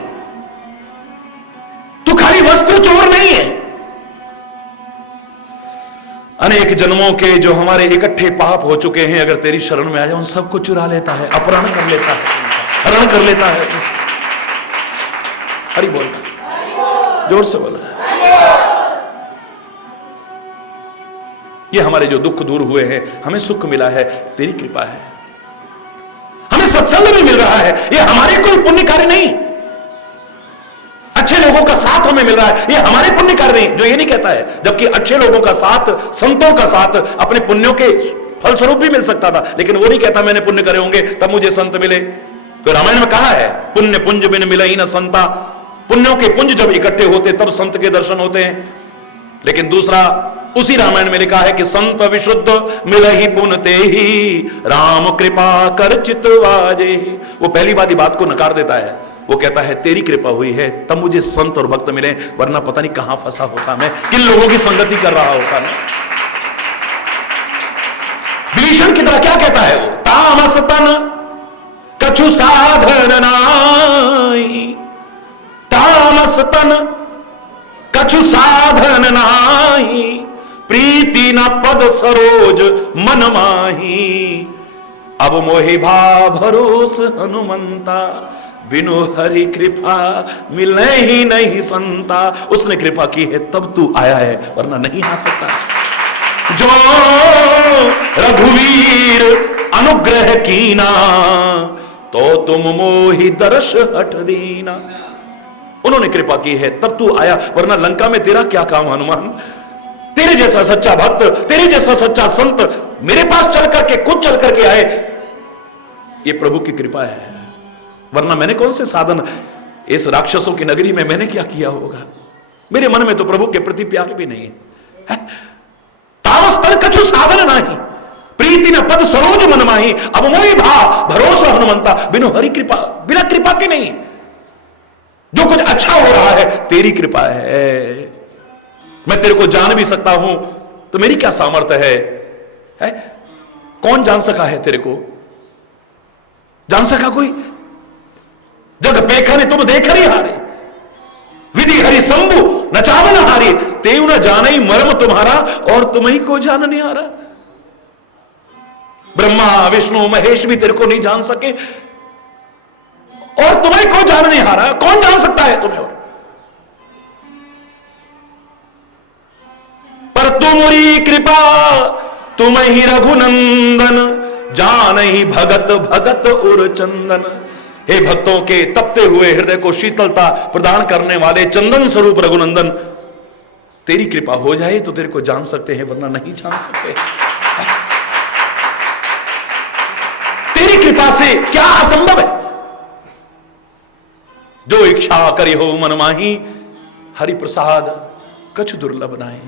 तू खाली वस्त्र चोर नहीं है। अनेक जन्मों के जो हमारे इकट्ठे पाप हो चुके हैं, अगर तेरी शरण में आ जाए उन सबको चुरा लेता है, अपहरण कर लेता है, हरण कर लेता है। हरि बोल, जोर से बोल। ये हमारे जो दुख दूर हुए हैं, हमें सुख मिला है, तेरी कृपा है। हमें सत्संग भी मिल रहा है, ये हमारे कोई पुण्य कार्य नहीं। अच्छे लोगों का साथ हमें मिल रहा है, ये हमारे पुण्य कार्य नहीं, जो ये नहीं कहता है। जबकि अच्छे लोगों का साथ, संतों का साथ अपने पुण्यों के फलस्वरूप भी मिल सकता था, लेकिन वो नहीं कहता मैंने पुण्य करे होंगे तब मुझे संत मिले। तो रामायण में कहा है, पुण्य पुंज बिन मिले ही न संता। पुण्यों के पुंज जब इकट्ठे होते तब संत के दर्शन होते हैं। लेकिन दूसरा उसी रामायण में लिखा है कि संत विशुद्ध मिले ही पुण्य ही, राम कृपा कर चितवाजे। वो पहली बात को नकार देता है, वो कहता है तेरी कृपा हुई है तब मुझे संत और भक्त मिले, वरना पता नहीं कहां फंसा होता मैं, किन लोगों की संगति कर रहा होता मैं। विभीषण की तरह क्या कहता है वो, तामस तन कछु साधन नाई, तामस तन कछु साधन नाई, प्रीति न पद सरोज मन माही, अब मोहि भा भरोस हनुमंता, बिनु हरि कृपा मिले ही नहीं संता। उसने कृपा की है तब तू आया है, वरना नहीं आ सकता। जो रघुवीर अनुग्रह कीना, तो तुम मोहि दर्श हट दीना। उन्होंने कृपा की है तब तू आया, वरना लंका में तेरा क्या काम हनुमान। तेरे जैसा सच्चा भक्त, तेरे जैसा सच्चा संत मेरे पास चल करके, खुद चल करके आए, ये प्रभु की कृपा है, वरना मैंने कौन से साधन इस राक्षसों की नगरी में मैंने क्या किया होगा। मेरे मन में तो प्रभु के प्रति प्यार भी नहीं है। तामस तन कछु साधन नहीं, प्रीति न पद सरोज मन माही, अब मोहि भा भरोसा हनुमंता, बिनु हरि कृपा, बिना कृपा के नहीं। जो कुछ अच्छा हो रहा है तेरी कृपा है। मैं तेरे को जान भी सकता हूं तो मेरी क्या सामर्थ्य है? कौन जान सका है तेरे को? जान सका कोई? जग पेखा ने तुम देख रही हारे, विधि हरि शंभु नचावन हारी, तेऊ न जाने ही मर्म तुम्हारा, और तुम ही को जानने हारा। ब्रह्मा विष्णु महेश भी तेरे को नहीं जान सके, और तुम्हें को जानने हारा। कौन जान सकता है तुम्हें? और पर तुमरी कृपा तुम ही रघुनंदन, जान ही भगत भगत उर चंदन। हे भक्तों के तपते हुए हृदय को शीतलता प्रदान करने वाले चंदन स्वरूप रघुनंदन, तेरी कृपा हो जाए तो तेरे को जान सकते हैं, वरना नहीं जान सकते। तेरी कृपा से क्या असंभव है? जो इच्छा करे हो मन माही, हरि प्रसाद कछु दुर्लभ नाही।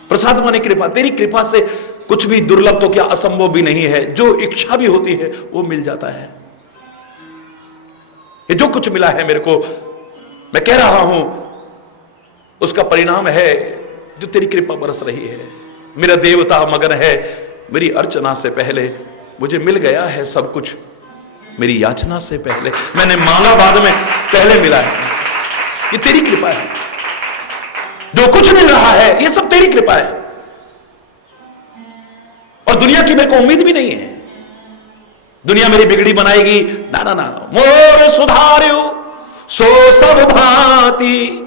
प्रसाद माने कृपा। तेरी कृपा से कुछ भी दुर्लभ तो क्या असंभव भी नहीं है। जो इच्छा भी होती है वो मिल जाता है। ये जो कुछ मिला है मेरे को, मैं कह रहा हूं, उसका परिणाम है जो तेरी कृपा बरस रही है। मेरा देवता मगन है मेरी अर्चना से पहले, मुझे मिल गया है सब कुछ मेरी याचना से पहले। मैंने मांगा बाद में, पहले मिला है। ये तेरी कृपा है। जो कुछ मिल रहा है ये सब तेरी कृपा है, और दुनिया की मेरे को उम्मीद भी नहीं है। दुनिया मेरी बिगड़ी बनाएगी, ना ना ना। मोर सुधार्यो सो सब भांति,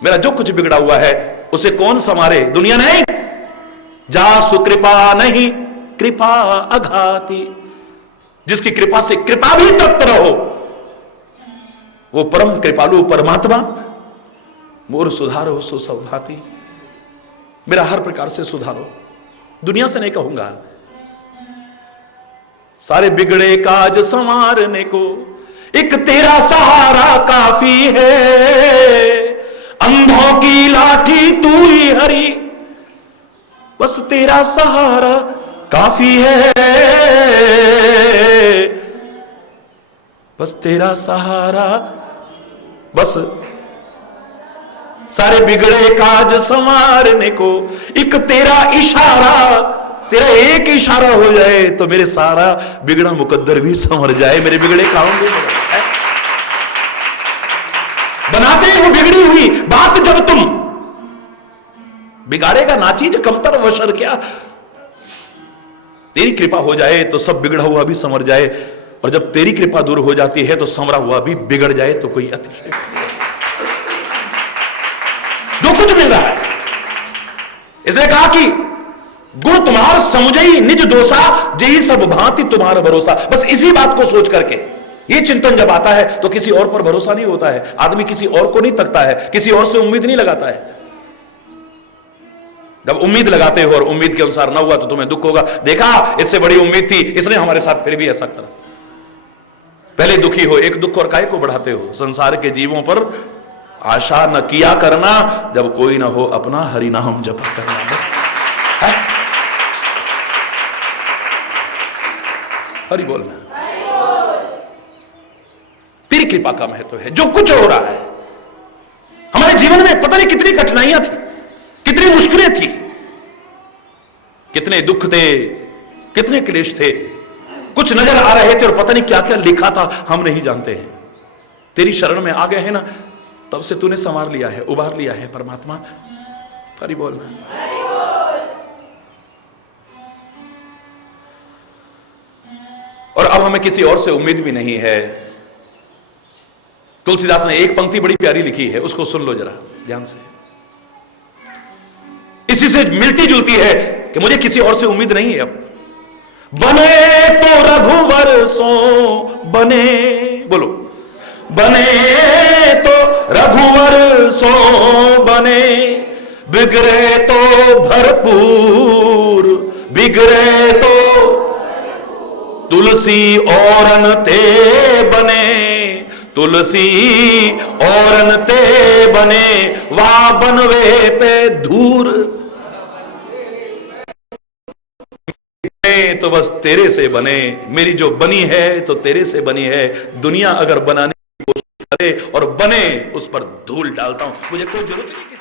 मेरा जो कुछ बिगड़ा हुआ है उसे कौन संवारे? दुनिया नहीं। जा सुकृपा नहीं कृपा अघाती, जिसकी कृपा से कृपा भी तृप्त रहो, वो परम कृपालु परमात्मा। मोर सुधारो सो सब भांति, मेरा हर प्रकार से सुधारो। दुनिया से नहीं कहूंगा, सारे बिगड़े काज संवारने को एक तेरा सहारा काफी है। अंधों की लाठी तू ही हरी, बस तेरा सहारा काफी काफी है, बस तेरा सहारा, बस सारे बिगड़े काज संवारने को एक तेरा इशारा, तेरा एक इशारा हो जाए तो मेरे सारा बिगड़ा मुकद्दर भी संवर जाए, मेरे बिगड़े काम भी बनाते हो बिगड़ी हुई बात जब तुम, बिगाड़ेगा ना चीज कमतर वशर क्या, तेरी कृपा हो जाए तो सब बिगड़ा हुआ भी संवर जाए, और जब तेरी कृपा दूर हो जाती है तो संवरा हुआ भी बिगड़ जाए तो कोई अतिशय। जो कुछ मिल रहा है, इसने कहा कि गुण तुम्हार समझई निज दोषा, यही सब भांति तुम्हारा भरोसा। बस इसी बात को सोच करके ये चिंतन जब आता है तो किसी और पर भरोसा नहीं होता है, आदमी किसी और को नहीं तकता है, किसी और से उम्मीद नहीं लगाता है। जब उम्मीद लगाते हो और उम्मीद के अनुसार ना हुआ तो तुम्हें दुख होगा, देखा इससे बड़ी उम्मीद थी, इसने हमारे साथ फिर भी ऐसा करा। पहले दुखी हो, एक दुख और काय को बढ़ाते हो। संसार के जीवों पर आशा न किया करना, जब कोई ना हो अपना हरि नाम जप करना। बस हरि बोलना, तेरी कृपा का महत्व है। जो कुछ हो रहा है हमारे जीवन में, पता नहीं कितनी कठिनाइयां थी, कितनी मुश्किलें थी, कितने दुख थे, कितने क्लेश थे, कुछ नजर आ रहे थे और पता नहीं क्या क्या लिखा था हम नहीं जानते हैं। तेरी शरण में आ गए हैं ना, तब से तूने संवार लिया है, उबार लिया है परमात्मा। हरि बोलना। और अब हमें किसी और से उम्मीद भी नहीं है। तुलसीदास ने एक पंक्ति बड़ी प्यारी लिखी है, उसको सुन लो जरा ध्यान से, इसी से मिलती जुलती है कि मुझे किसी और से उम्मीद नहीं है अब। बने तो रघुवर सो बने, बोलो, बने तो रघुवर सो बने, बिगड़े तो भरपूर, बिगड़े तो तुलसी औरन ते बने, तुलसी औरन ते बने, वा बनवे पे धूर, तो बस तेरे से बने, मेरी जो बनी है तो तेरे से बनी है। दुनिया अगर बनाने की कोशिश करे और बने, उस पर धूल डालता हूं, मुझे कोई जरूरत नहीं।